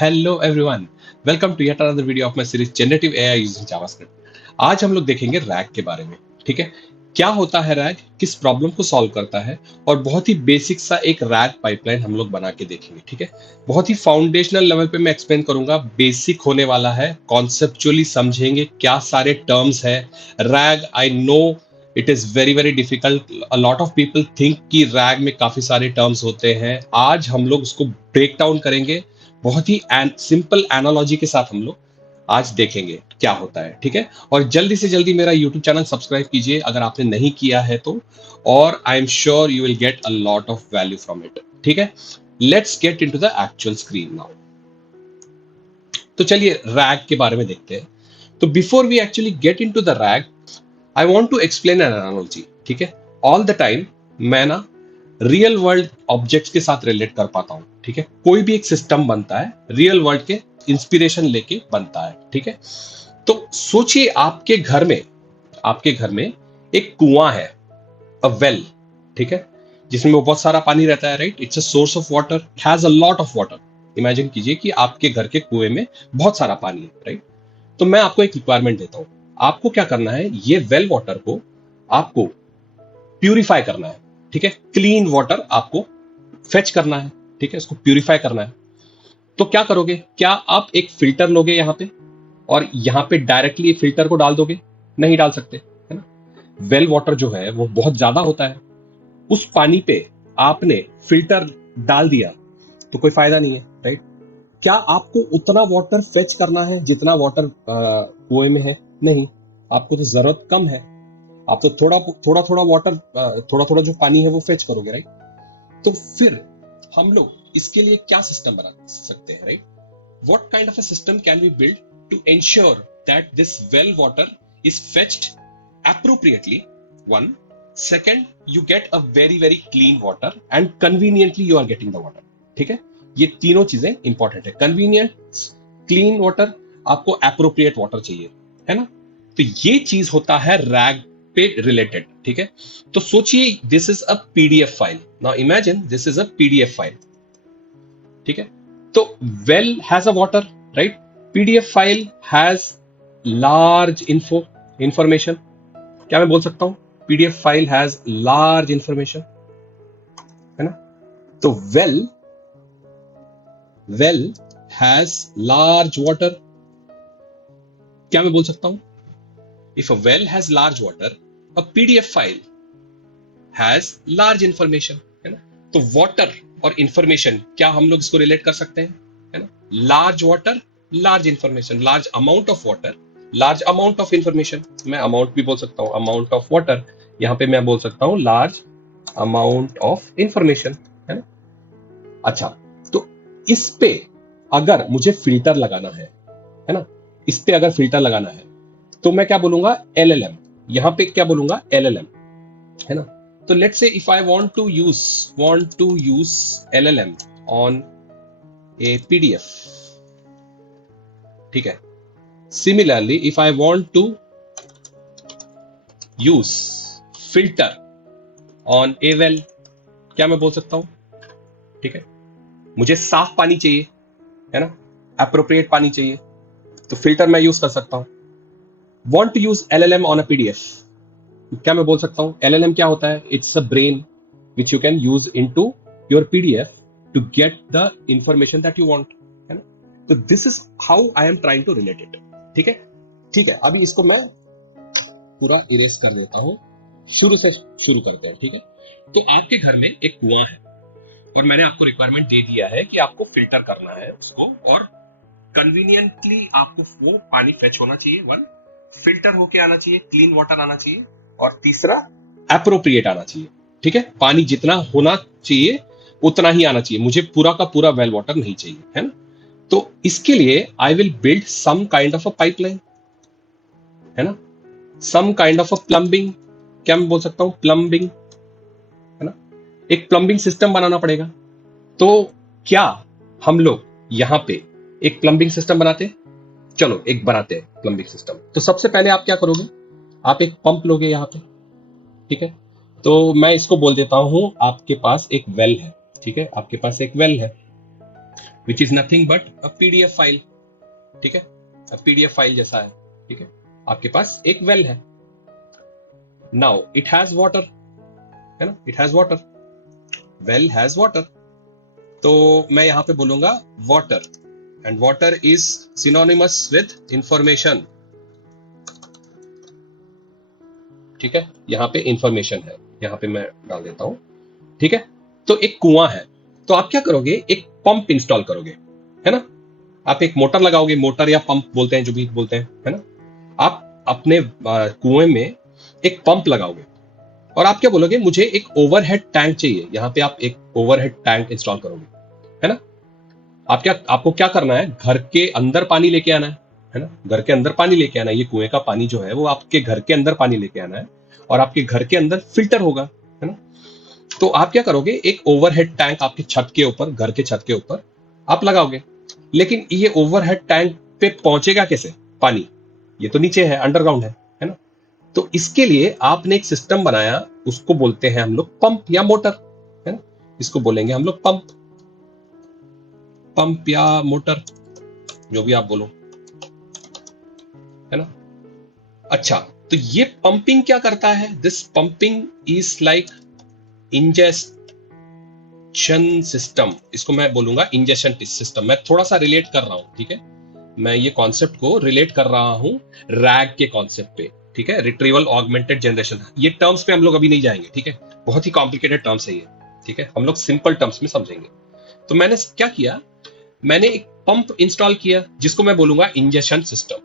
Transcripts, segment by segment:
Hello everyone, welcome to yet another video of my series generative AI using JavaScript. आज हम लोग देखेंगे rag के बारे में। ठीक है, क्या होता है रैग, किस प्रॉब्लम को सॉल्व करता है, और बहुत ही बेसिक सा एक रैग पाइपलाइन हम लोग बना के देखेंगे। ठीक है, बहुत ही फाउंडेशनल लेवल पे मैं एक्सप्लेन करूंगा, बेसिक होने वाला है, कॉन्सेप्चुअली समझेंगे क्या सारे टर्म्स है rag. I no it is very very difficult, a lot of people think कि रैग में काफी सारे टर्म्स होते हैं। आज हम लोग उसको ब्रेक डाउन करेंगे, बहुत ही सिंपल एनालॉजी के साथ हम लोग आज देखेंगे क्या होता है। ठीक है, और जल्दी से जल्दी मेरा यूट्यूब चैनल सब्सक्राइब कीजिए अगर आपने नहीं किया है तो, और I am sure you will get a lot of value from it. ठीक है, let's get into the actual screen now. तो चलिए रैग के बारे में देखते हैं। तो before we actually get into the RAG, I want to explain an analogy. ठीक है, ऑल द टाइम मैं ना रियल वर्ल्ड ऑब्जेक्ट्स के साथ रिलेट कर पाता हूं। ठीक है, कोई भी एक सिस्टम बनता है रियल वर्ल्ड के इंस्पिरेशन लेके बनता है। ठीक है, तो सोचिए आपके घर में एक कुआं है, अ वेल। ठीक है, जिसमें बहुत सारा पानी रहता है, right. It's a source of water, has a lot of water. Imagine कीजिए कि आपके घर के कुएं में बहुत सारा पानी है, राइट। तो मैं आपको एक रिक्वायरमेंट देता हूं, आपको क्या करना है, ये वेल वाटर को आपको प्यूरिफाई करना है। ठीक है, क्लीन वाटर आपको फेच करना है। ठीक है, इसको प्यूरिफाई करना है। तो क्या करोगे, क्या आप एक फिल्टर लोगे यहां पे और यहां पे डायरेक्टली फिल्टर को डाल दोगे? नहीं डाल सकते, है ना। वेल वाटर जो है वो बहुत ज्यादा होता है, उस पानी पे आपने फिल्टर डाल दिया तो कोई फायदा नहीं है, राइट। क्या आपको उतना वाटर फेच करना है जितना वाटर कुएं में है? नहीं, आपको तो जरूरत कम है। आप तो थोड़ा थोड़ा थोड़ा वाटर, थोड़ा थोड़ा जो पानी है वो फेच करोगे, राइट। तो फिर हम लोग इसके लिए क्या सिस्टम बना सकते हैं, right. what kind of a system can we build to ensure that this well water is fetched appropriately? One, second, you get a very very clean water and conveniently you are getting the water. ठीक है, ये तीनों चीजें important है, convenient, clean water, आपको appropriate water चाहिए, है ना। तो ये चीज होता है रैग पे रिलेटेड। ठीक है, तो सोचिए this is a PDF file. Now imagine this is a PDF file. ठीक है, तो well has a water, right. PDF file has large information. क्या मैं बोल सकता हूं, PDF file has large information, है ना। तो वेल हैज लार्ज वाटर। क्या मैं बोल सकता हूं, if a well has large water, a PDF file has large information, है ना। तो वाटर और इंफॉर्मेशन, क्या हम लोग इसको रिलेट कर सकते हैं, है ना। Large water, large information, large amount of water, large amount of information. मैं अमाउंट भी बोल सकता हूं, अमाउंट ऑफ वाटर। यहां पे मैं बोल सकता हूं लार्ज अमाउंट ऑफ इंफॉर्मेशन, है ना। अच्छा, तो इस पे अगर मुझे फिल्टर लगाना है ना, इस पे अगर फिल्टर लगाना है तो मैं क्या बोलूंगा, एलएलएम। यहां पे क्या बोलूंगा, एलएलएम, है ना। तो let's say if I want to use LLM on a PDF, ठीक है। Similarly if I want to use filter on a well, क्या मैं बोल सकता हूं, ठीक है। मुझे साफ पानी चाहिए, है ना, एप्रोप्रिएट पानी चाहिए, तो फिल्टर मैं यूज कर सकता हूं। want to use LLM on a PDF, क्या मैं बोल सकता हूं, LLM क्या होता है, it's a brain which you can use into your PDF to get the information that you want, है ना। तो this is how I am trying to relate it। ठीक है, ठीक है, अभी इसको मैं पूरा इरेज कर देता हूं, शुरू से शुरू करते हैं। ठीक है, तो आपके घर में एक कुआं है और मैंने आपको रिक्वायरमेंट दे दिया है कि आपको फिल्टर करना है उसको, और कन्वीनियंटली आपको वो पानी फेच होना चाहिए, वन, फिल्टर होके आना चाहिए, क्लीन वाटर आना चाहिए, और तीसरा एप्रोप्रिएट आना चाहिए। ठीक है, पानी जितना होना चाहिए उतना ही आना चाहिए, मुझे पूरा का पूरा वेल वाटर नहीं चाहिए, है ना। तो इसके लिए I will build some kind of a pipeline, है ना, some kind of a plumbing. क्या मैं बोल सकता हूं, प्लम्बिंग, है ना। एक प्लम्बिंग सिस्टम बनाना पड़ेगा। तो क्या हम लोग यहां पे एक प्लम्बिंग सिस्टम बनाते हैं? चलो एक बनाते हैं प्लम्बिंग सिस्टम। तो सबसे पहले आप क्या करोगे, आप एक पंप लोगे यहां पे, ठीक है। तो मैं इसको बोल देता हूं आपके पास एक वेल है, ठीक है, आपके पास एक वेल है। Which is nothing but a PDF file, ठीक है, अब पीडीएफ फाइल जैसा है, ठीक है। आपके पास एक वेल है, नाउ इट हैज वाटर, है ना, it has water, well has water, तो मैं यहां पे बोलूंगा water, and water is synonymous with information, ठीक है, यहां पे इंफॉर्मेशन है, यहां पे मैं डाल देता हूं, ठीक है। तो एक कुआं है, तो आप क्या करोगे, एक पंप इंस्टॉल करोगे, है ना, आप एक मोटर लगाओगे, मोटर या पंप बोलते हैं, जो भी बोलते हैं, है ना। आप अपने कुएं में एक पंप लगाओगे और आप क्या बोलोगे, मुझे एक ओवरहेड टैंक चाहिए, यहां पे आप एक ओवरहेड टैंक इंस्टॉल करोगे, है ना। आपको क्या करना है, घर के अंदर पानी लेके आना है ना, घर के अंदर पानी लेके आना है, ये कुएं का पानी जो है वो आपके घर के अंदर पानी लेके आना है, और आपके घर के अंदर फिल्टर होगा, है ना। तो आप क्या करोगे, एक ओवरहेड टैंक आपके छत के ऊपर, घर के छत के ऊपर आप लगाओगे, लेकिन ये ओवरहेड टैंक पे पहुंचेगा कैसे पानी, ये तो नीचे है, अंडरग्राउंड है ना। तो इसके लिए आपने एक सिस्टम बनाया, उसको बोलते हैं हम लोग पंप या मोटर, है ना, इसको बोलेंगे हम लोग पंप, पंप या मोटर, जो भी आप बोलो, है ना। अच्छा, तो ये पंपिंग क्या करता है, this pumping is like injection system, इसको मैं बोलूंगा इंजेक्शन सिस्टम, मैं थोड़ा सा रिलेट कर रहा हूं, ठीक है, मैं ये कॉन्सेप्ट को रिलेट कर रहा हूं रैग के कॉन्सेप्ट पे, ठीक है, रिट्रीवल ऑगमेंटेड जनरेशन, ये टर्म्स पे हम लोग अभी नहीं जाएंगे, ठीक है, बहुत ही कॉम्प्लिकेटेड टर्म्स है ये, ठीक है, हम लोग सिंपल टर्म्स में समझेंगे। तो मैंने क्या किया, मैंने एक पंप इंस्टॉल किया जिसको मैं बोलूंगा इंजेक्शन सिस्टम,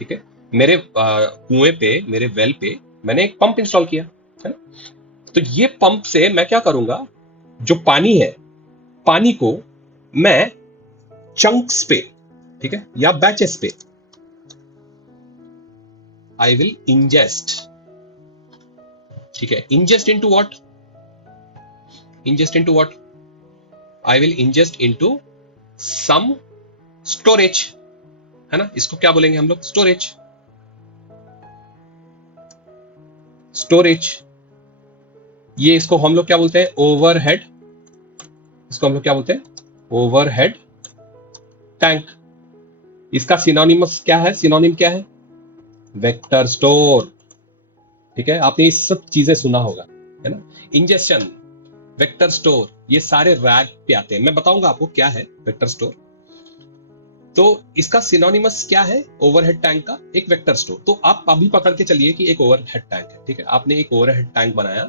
ठीक है, मेरे कुएं पे, मेरे वेल पे मैंने एक पंप इंस्टॉल किया, है ना। तो ये पंप से मैं क्या करूंगा, जो पानी है, पानी को मैं चंक्स पे, ठीक है, या बैचेस पे आई विल इंजेस्ट, ठीक है, ingest into what, ingest into what, I will ingest into some storage, है ना, इसको क्या बोलेंगे हम लोग, स्टोरेज, स्टोरेज, ये इसको हम लोग क्या बोलते हैं, ओवरहेड, इसको हम लोग क्या बोलते हैं, ओवरहेड टैंक, इसका सिनोनिमस क्या है, सिनोनिम क्या है, वेक्टर स्टोर, ठीक है, आपने ये सब चीजें सुना होगा, है ना, इंजेक्शन, वेक्टर स्टोर, ये सारे रैग पे आते हैं, मैं बताऊंगा आपको क्या है वेक्टर स्टोर। तो इसका सिनोनिमस क्या है ओवरहेड टैंक का, एक वेक्टर स्टोर। तो आप अभी पकड़ के चलिए कि एक ओवरहेड टैंक है, ठीक है, आपने एक ओवरहेड टैंक बनाया,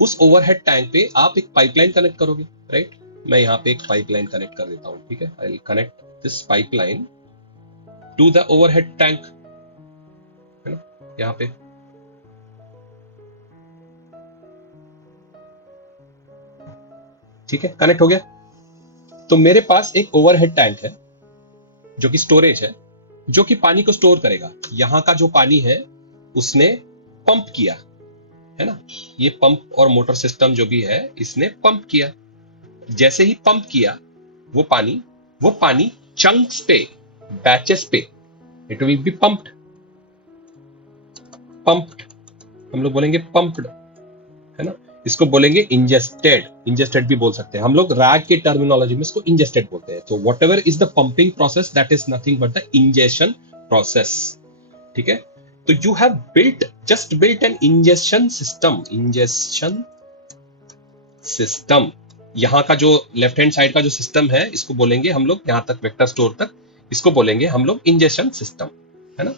उस ओवरहेड टैंक पे आप एक पाइपलाइन कनेक्ट करोगे, राइट, मैं यहाँ पे एक पाइपलाइन कनेक्ट कर देता हूं, ठीक है, I will connect this pipeline to the overhead tank, है ना, यहाँ पे, ठीक है, कनेक्ट हो गया। तो मेरे पास एक ओवरहेड टैंक है जो कि स्टोरेज है, जो कि पानी को स्टोर करेगा, यहां का जो पानी है उसने पंप किया, है ना, ये पंप और मोटर सिस्टम जो भी है इसने पंप किया, जैसे ही पंप किया वो पानी चंक्स पे, बैचेस पे, it will B pumped, pumped, हम लोग बोलेंगे पंप्ड, है ना, इसको बोलेंगे इंजेस्टेड, इंजेस्टेड भी बोल सकते हैं हम लोग, रैग के टर्मिनोलॉजी में इसको इंजेस्टेड बोलते हैं। तो what ever is the pumping process that is nothing but the injection process, ठीक है। तो you have just built N injection system, injection system, यहां का जो लेफ्ट हैंड साइड का जो सिस्टम है इसको बोलेंगे हम लोग, यहां तक वेक्टर स्टोर तक, इसको बोलेंगे हम लोग इंजेक्शन सिस्टम, है ना।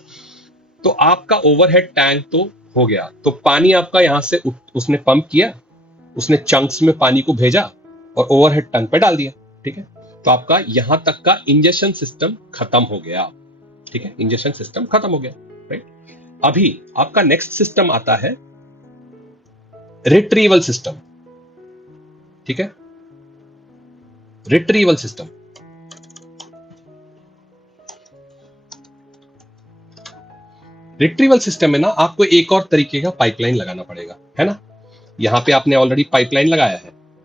तो आपका ओवरहेड टैंक तो हो गया, तो पानी आपका यहां से उसने पंप किया, उसने चंक्स में पानी को भेजा और ओवरहेड टैंक पे डाल दिया, ठीक है। तो आपका यहां तक का इंजेक्शन सिस्टम खत्म हो गया, ठीक है, इंजेक्शन सिस्टम खत्म हो गया, राइट। अभी आपका नेक्स्ट सिस्टम आता है रिट्रीवल सिस्टम, ठीक है, रिट्रीवल सिस्टम, रिट्रीवल सिस्टम में ना आपको एक और तरीके का पाइपलाइन लगाना पड़ेगा, है ना। यहां पे आपने ऑलरेडी पाइपलाइन लगाया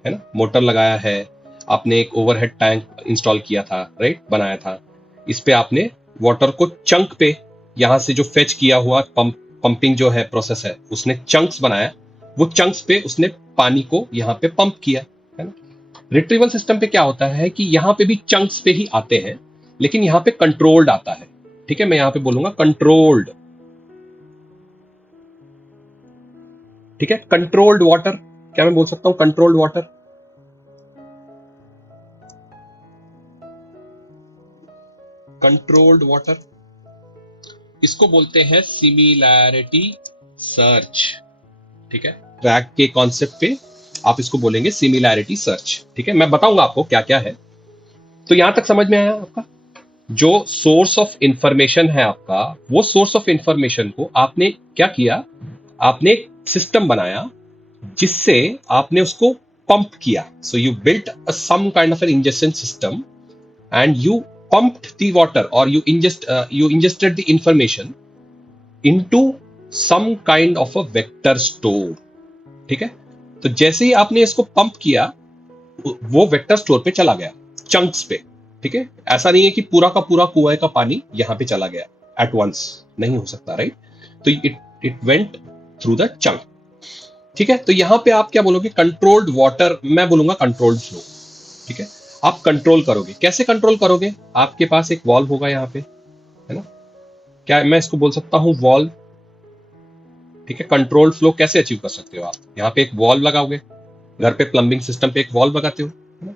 है ना, मोटर लगाया है, आपने एक ओवरहेड टैंक इंस्टॉल किया था, राइट, बनाया था, इस पे आपने वाटर को चंक पे, यहां से जो फेच किया हुआ पंपिंग जो है प्रोसेस है, उसने चंक्स बनाया, वो चंक्स पे उसने पानी को यहां पे पंप किया, है ना। रिट्रीवल सिस्टम पे क्या होता है कि यहां पे भी चंक्स पे ही आते हैं, लेकिन यहां पे कंट्रोल्ड आता है। ठीक है, मैं यहां पे बोलूंगा कंट्रोल्ड। ठीक है, कंट्रोल्ड वाटर, क्या मैं बोल सकता हूं कंट्रोल्ड वाटर? कंट्रोल्ड वाटर, इसको बोलते हैं सिमिलैरिटी सर्च। ठीक है, रैग के कॉन्सेप्ट पे आप इसको बोलेंगे सिमिलैरिटी सर्च। ठीक है, मैं बताऊंगा आपको क्या क्या है। तो यहां तक समझ में आया आपका? जो सोर्स ऑफ इंफॉर्मेशन है आपका, वो सोर्स ऑफ इंफॉर्मेशन को आपने क्या किया, आपने एक सिस्टम बनाया जिससे आपने उसको पंप किया। So you built some kind of an injection system and you pumped the water or you ingested the information into some kind of a vector store। ठीक है, तो जैसे ही आपने इसको पंप किया, वो वेक्टर स्टोर पे चला गया, चंक्स पे। ठीक है, ऐसा नहीं है कि पूरा का पूरा कुएं का पानी यहां पे चला गया एट वंस, नहीं हो सकता, राइट? तो it went through the chunk. ठीक है, तो यहां पे आप क्या बोलोगे? कंट्रोल्ड वाटर, मैं बोलूंगा कंट्रोल्ड फ्लो। ठीक है, आप कंट्रोल करोगे, कैसे कंट्रोल करोगे? आपके पास एक वॉल्व होगा यहाँ पे, है ना? क्या मैं इसको बोल सकता हूँ वॉल्व? ठीक है, कंट्रोल फ्लो कैसे अचीव कर सकते हो आप? यहाँ पे एक वॉल्व लगाओगे, घर पे प्लम्बिंग सिस्टम पे एक वॉल्व लगाते हो, है ना?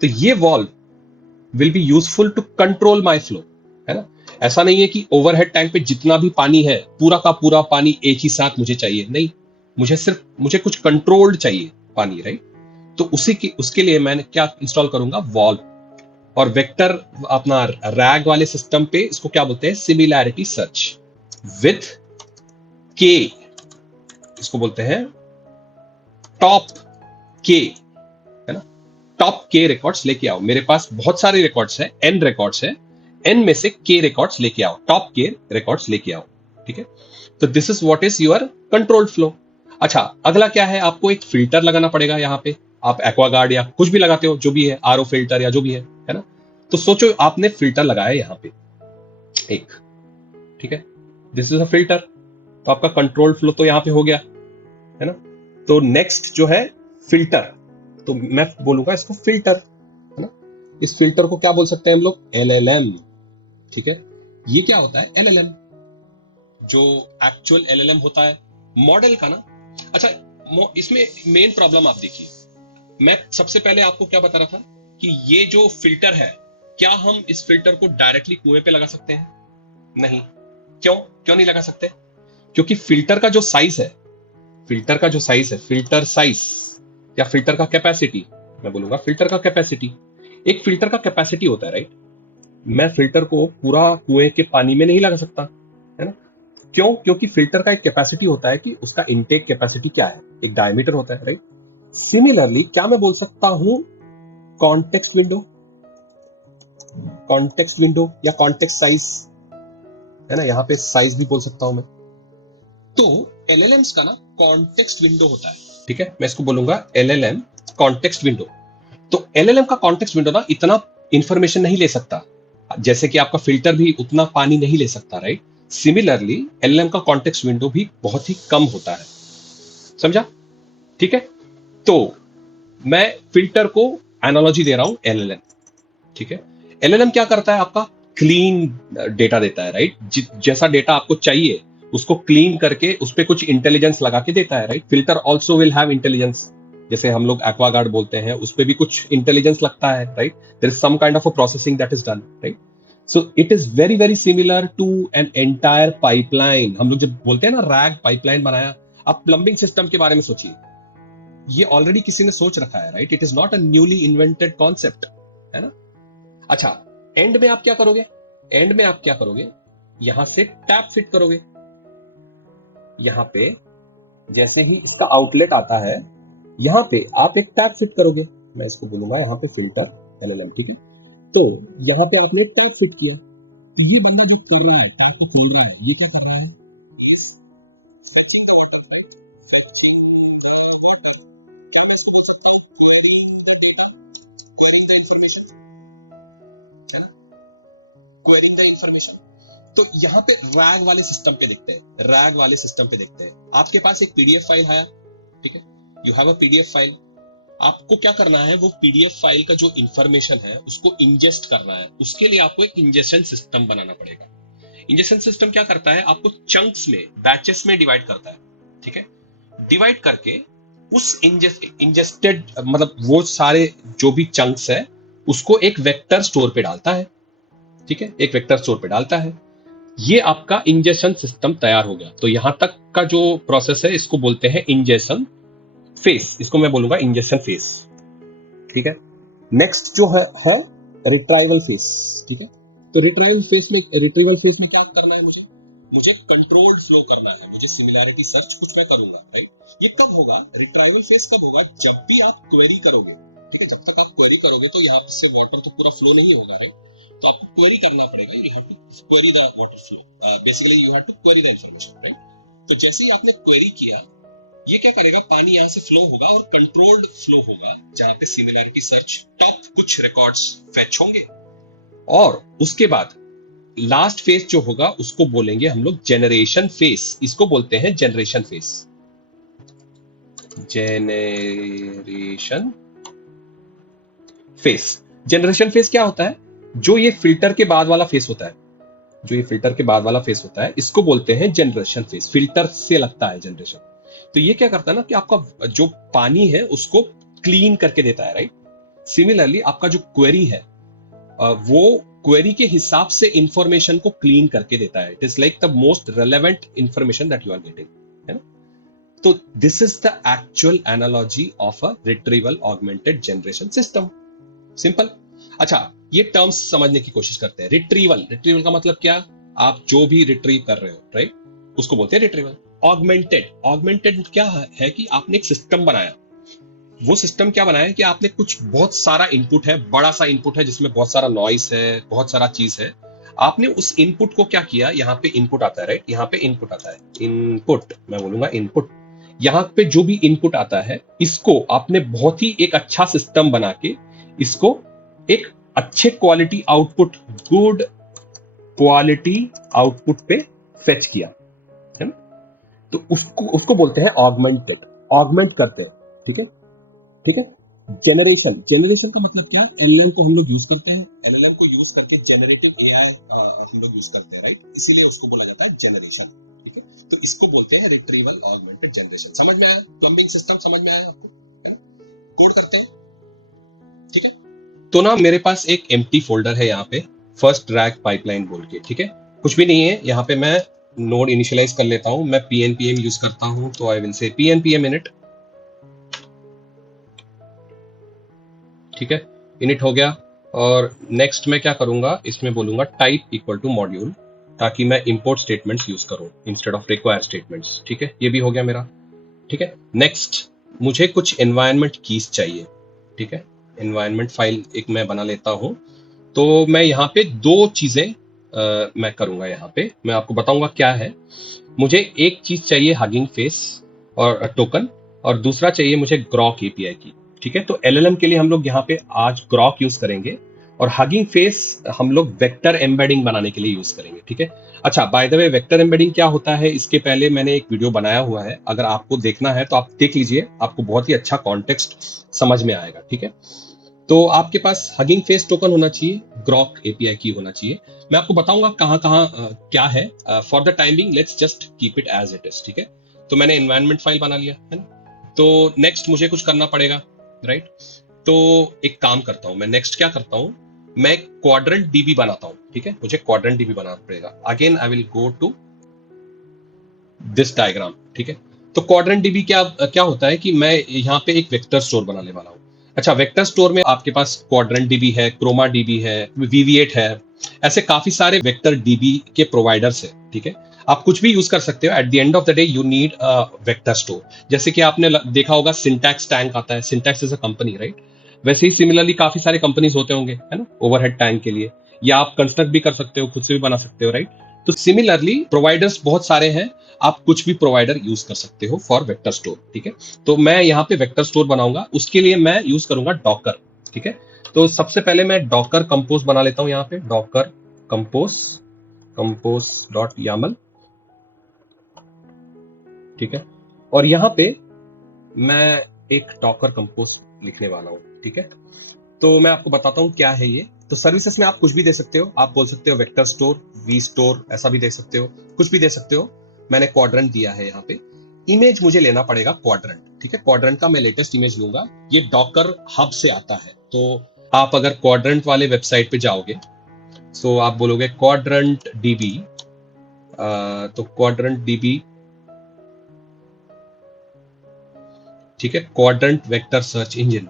तो ये valve will be useful to control my flow, है ना? ऐसा नहीं है कि ओवरहेड टैंक पे जितना भी पानी है पूरा का पूरा पानी एक ही साथ मुझे चाहिए, नहीं, मुझे कुछ कंट्रोल्ड चाहिए पानी, राइट? तो उसके लिए मैं क्या इंस्टॉल करूंगा? वॉल्व। और वेक्टर अपना रैग वाले सिस्टम पे इसको क्या बोलते हैं? सिमिलैरिटी सर्च विथ के, इसको बोलते हैं टॉप के, है ना? टॉप के रिकॉर्ड्स लेके आओ। मेरे पास बहुत सारे रिकॉर्ड्स है, एन रिकॉर्ड्स है, एन में से के रिकॉर्ड्स लेके आओ, टॉप के रिकॉर्ड्स लेके आओ। ठीक है, तो this is what is your control flow. अच्छा, अगला क्या है? आपको एक फिल्टर लगाना पड़ेगा यहाँ पे। आप एक्वागार्ड या कुछ भी लगाते हो, जो भी है, आरओ फिल्टर या जो भी है ना? तो सोचो आपने फिल्टर लगाया यहाँ पे एक, ठीक है, दिस इज अ फिल्टर। तो आपका कंट्रोल फ्लो तो यहाँ पे हो गया, है ना? तो नेक्स्ट जो है फिल्टर, तो मैं बोलूंगा इसको फिल्टर, है ना? इस फिल्टर को क्या बोल सकते हैं हम लोग? एलएलएम। ठीक है, ये क्या होता है? एलएलएम, जो एक्चुअल एलएलएम होता है मॉडल का ना। अच्छा, इसमें मेन प्रॉब्लम आप देखिए, मैं सबसे पहले आपको क्या बता रहा था कि ये जो फिल्टर है, क्या हम इस फिल्टर को डायरेक्टली कुएं पे लगा सकते हैं? नहीं। क्यों नहीं लगा सकते? क्योंकि फिल्टर का जो साइज है, फिल्टर साइज या फिल्टर का कैपेसिटी, मैं बोलूंगा फिल्टर का कैपेसिटी, एक फिल्टर का कैपेसिटी होता है, राइट? मैं फिल्टर को पूरा कुएं के पानी में नहीं लगा सकता, है ना? क्यों? क्योंकि फिल्टर का एक कैपेसिटी होता है कि उसका इनटेक कैपेसिटी क्या है, एक डायमीटर होता है, राइट? सिमिलरली क्या मैं बोल सकता हूं? कॉन्टेक्स्ट विंडो या कॉन्टेक्स्ट साइज, है ना? यहां पे साइज भी बोल सकता हूं मैं। तो एलएलएम्स का ना कॉन्टेक्स्ट विंडो होता है। ठीक है, मैं इसको बोलूंगा एलएलएम कॉन्टेक्स्ट विंडो। तो एलएलएम का कॉन्टेक्स्ट विंडो ना इतना इंफॉर्मेशन नहीं ले सकता, जैसे कि आपका फिल्टर भी उतना पानी नहीं ले सकता, राइट? सिमिलरली एलएलएम का कॉन्टेक्स्ट विंडो भी बहुत ही कम होता है, समझा? ठीक है, तो मैं फिल्टर को एनालॉजी दे रहा हूं एलएलएम। ठीक है, एलएलएम क्या करता है? आपका क्लीन डेटा देता है, राइट? जैसा डेटा आपको चाहिए उसको क्लीन करके उस पर कुछ इंटेलिजेंस लगा के देता है, right? Filter also will have intelligence, जैसे हम लोग एक्वागार्ड बोलते हैं, उस पर भी कुछ इंटेलिजेंस लगता है, right? There is some kind of a processing that is done, right? So it is very very similar to an entire pipeline. हम लोग जब बोलते हैं ना रैग पाइपलाइन बनाया, आप प्लम्बिंग सिस्टम के बारे में सोचिए, ये ऑलरेडी किसी ने सोच रखा है, right? It is not a newly invented concept, है ना? अच्छा, एंड में आप क्या करोगे? यहां से टैप फिट करोगे। यहां पे जैसे ही इसका आउटलेट आता है, यहां पे आप एक टैप फिट करोगे। मैं इसको बोलूंगा यहां पे फिल्टर एलएलएम, ठीक है? तो यहां पे आपने टैप फिट किया, तो ये बंदा जो कर रहा है, टैप को खोल रहा है, ये क्या कर रहा है? Quarrying the information. तो यहाँ पे रैग वाले सिस्टम पे देखते हैं, आपके पास एक पीडीएफ फाइल है, ठीक है? You have a PDF file, आपको क्या करना है, वो पीडीएफ फाइल का जो इंफॉर्मेशन है उसको इंजेस्ट करना है। उसके लिए आपको एक इंजेक्शन सिस्टम बनाना पड़ेगा। इंजेक्शन सिस्टम क्या करता है, आपको चंक्स में, बैचेस में डिवाइड करता है, ठीक है। डिवाइड करके उस इंजेस्टेड मतलब वो सारे जो भी चंक्स है उसको एक वेक्टर स्टोर पे डालता है, ठीक है, एक वेक्टर स्टोर पे डालता है। ये आपका इंजेक्शन सिस्टम तैयार हो गया। तो यहां तक का जो प्रोसेस है इसको बोलते हैं इंजेक्शन फेस, इसको मैं बोलूंगा इंजेक्शन फेस, ठीक है। नेक्स्ट जो है रिट्राइवल फेस, ठीक है। तो रिट्रीवल फेस में क्या करना है, मुझे मुझे कंट्रोल्ड फ्लो करना है, मुझे सिमिलैरिटी सर्च कुछ मैं करूंगा, राइट। ये कब होगा, रिट्राइवल फेस कब होगा, जब भी आप क्वेरी करोगे, ठीक है। जब तक आप क्वेरी करोगे तो यहाँ से वाटर तो पूरा फ्लो नहीं होगा, राइट। तो आपको क्वेरी करना पड़ेगा, you have to query the water flow, basically you have to query the information, right. तो जैसे ही आपने क्वेरी किया, ये क्या करेगा, पानी यहाँ से फ्लो होगा और कंट्रोल्ड फ्लो होगा, जहां पे सिमिलैरिटी सर्च टॉप कुछ रिकॉर्ड्स फेच होंगे। और उसके बाद लास्ट फेज जो होगा उसको बोलेंगे हम लोग जेनरेशन फेज, इसको बोलते हैं generation phase. Generation phase, generation phase क्या होता है, जो ये फिल्टर के बाद वाला फेज होता है, जो ये फिल्टर के बाद वाला फेज होता है इसको बोलते हैं जनरेशन फेज। फिल्टर से लगता है जनरेशन। तो ये क्या करता है ना कि आपका जो पानी है उसको क्लीन करके देता है, राइट। सिमिलरली आपका जो क्वेरी है वो क्वेरी के हिसाब से इंफॉर्मेशन को क्लीन करके देता है। It is like the most relevant information that you are getting, है ना। तो this is the actual analogy of a retrieval augmented generation system, simple. अच्छा, ये टर्म्स समझने की कोशिश करते हैं। रिट्रीवल, रिट्रीवल का मतलब क्या, आप जो भी रिट्रीव कर रहे हो, राइट, उसको बोलते हैं रिट्रीवल। ऑगमेंटेड, ऑगमेंटेड क्या है कि आपने एक सिस्टम बनाया। वो सिस्टम क्या बनाया कि आपने कुछ बहुत सारा इनपुट है, बड़ा सा इनपुट है जिसमें बहुत सारा नॉइस है, बहुत सारा चीज है। आपने उस इनपुट को क्या किया, यहाँ पे इनपुट आता है, राइट, यहाँ पे इनपुट आता है, इनपुट मैं बोलूंगा इनपुट। यहाँ पे जो भी इनपुट आता है इसको आपने बहुत ही एक अच्छा सिस्टम बना के इसको एक अच्छे quality output, good quality output पे फेच किया, है ना। तो उसको उसको बोलते हैं ऑगमेंटेड, ऑगमेंट करते हैं, ठीक है, ठीक है। जेनरेशन, जेनरेशन का मतलब क्या, एलएलएम को हम लोग यूज करते हैं, एलएलएम को यूज करके जेनरेटिव एआई हम लोग यूज करते हैं, राइट। इसीलिए उसको बोला जाता है जेनरेशन, ठीक है। तो इसको बोलते हैं रिट्रीवल ऑगमेंटेड जनरेशन। समझ में आया, प्लम्बिंग सिस्टम समझ में आया आपको, है ना। कोड करते हैं, ठीक है। तो ना मेरे पास एक एम्प्टी फोल्डर है यहाँ पे, फर्स्ट रैक पाइपलाइन बोल के, ठीक है। कुछ भी नहीं है यहाँ पे, मैं नोड इनिशियलाइज कर लेता हूँ। मैं pnpm यूज करता हूँ, तो I will say pnpm init, ठीक है, इनिट हो गया। और नेक्स्ट मैं क्या करूंगा, इसमें बोलूंगा टाइप इक्वल टू मॉड्यूल, ताकि मैं इंपोर्ट स्टेटमेंट्स यूज करूं इंस्टेड ऑफ रिक्वायर स्टेटमेंट्स, ठीक है। ये भी हो गया मेरा, ठीक है। नेक्स्ट मुझे कुछ एनवायरनमेंट कीज चाहिए, ठीक है। एनवायरनमेंट फाइल एक मैं बना लेता हूं। तो मैं यहाँ पे दो चीजें मैं करूंगा, यहाँ पे मैं आपको बताऊंगा क्या है। मुझे एक चीज चाहिए हगिंग फेस और टोकन, और दूसरा चाहिए मुझे ग्रॉक एपीआई की, ठीक है। तो एलएलएम के लिए हम लोग यहाँ पे आज ग्रॉक यूज करेंगे, और हगिंग फेस हम लोग वेक्टर एम्बेडिंग बनाने के लिए यूज करेंगे, ठीक है। अच्छा, by the way vector embedding क्या होता है, इसके पहले मैंने एक वीडियो बनाया हुआ है, अगर आपको देखना है तो आप देख लीजिए, आपको बहुत ही अच्छा कॉन्टेक्स्ट समझ में आएगा, ठीक है। तो आपके पास हगिंग फेस टोकन होना चाहिए, ग्रॉक एपीआई की होना चाहिए। मैं आपको बताऊंगा कहाँ कहाँ क्या है। For the timing let's just keep it as it is, ठीक है। तो मैंने एनवायरनमेंट फाइल बना लिया है ना। तो नेक्स्ट मुझे कुछ करना पड़ेगा, राइट। तो एक काम करता हूं मैं, नेक्स्ट क्या करता हूं, मैं क्वाड्रेंट डीबी बनाता हूं, ठीक है। मुझे क्वाड्रेंट डीबी बनाना पड़ेगा। Again I will go to this diagram, ठीक है। तो क्वाड्रेंट डीबी क्या क्या होता है कि मैं यहाँ पे एक वेक्टर स्टोर बनाने वाला हूँ। अच्छा, वेक्टर स्टोर में आपके पास क्वाड्रेंट डीबी है, क्रोमा डीबी है, वीवी8 है, ऐसे काफी सारे वेक्टर डीबी के प्रोवाइडर्स है, ठीक है। आप कुछ भी यूज कर सकते हो। At the end of the day you need a vector store. जैसे कि आपने देखा होगा सिंटैक्स टैंक आता है, syntax is a company, right. वैसे ही सिमिलरली काफी सारे कंपनीज होते होंगे, है ना, ओवरहेड टैंक के लिए, या आप कंस्ट्रक्ट भी कर सकते हो, खुद से भी बना सकते हो, राइट। तो सिमिलरली प्रोवाइडर्स बहुत सारे हैं, आप कुछ भी प्रोवाइडर यूज कर सकते हो फॉर वेक्टर स्टोर, ठीक है। तो मैं यहाँ पे वेक्टर स्टोर बनाऊंगा, उसके लिए मैं यूज करूंगा डॉकर, ठीक है। तो सबसे पहले मैं डॉकर कंपोज बना लेता हूं, यहाँ पे Docker compose, compose dot Yamala, ठीक है। और यहाँ पे मैं एक डॉकर कंपोज लिखने वाला हूँ, ठीक है। तो मैं आपको बताता हूँ क्या है ये। तो सर्विसेज में आप कुछ भी दे सकते हो, आप बोल सकते हो वेक्टर स्टोर, वी स्टोर, ऐसा भी दे सकते हो, कुछ भी दे सकते हो। मैंने क्वाड्रेंट दिया है यहाँ पे। इमेज मुझे लेना पड़ेगा क्वाड्रेंट, ठीक है। क्वाड्रेंट का मैं लेटेस्ट इमेज लूंगा, ये डॉकर हब से आता है। तो आप अगर क्वाड्रेंट वाले वेबसाइट पे जाओगे, सो आप बोलोगे क्वाड्रेंट डीबी, तो क्वाड्रेंट डीबी, ठीक है, क्वाड्रेंट वेक्टर सर्च इंजन।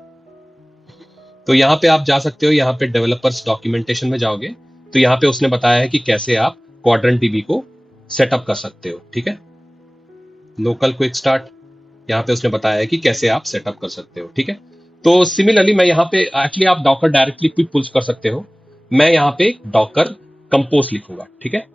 तो यहाँ पे आप जा सकते हो, यहाँ पे डेवलपर्स डॉक्यूमेंटेशन में जाओगे तो यहाँ पे उसने बताया है कि कैसे आप क्वाड्रेंट डीबी को सेटअप कर सकते हो, ठीक है। लोकल क्विक स्टार्ट, यहाँ पे उसने बताया है कि कैसे आप सेटअप कर सकते हो, ठीक है। तो सिमिलरली मैं यहाँ पे एक्चुअली आप डॉकर डायरेक्टली क्विक पुल्स कर सकते हो। मैं यहाँ पे डॉकर कंपोज लिखूंगा, ठीक है।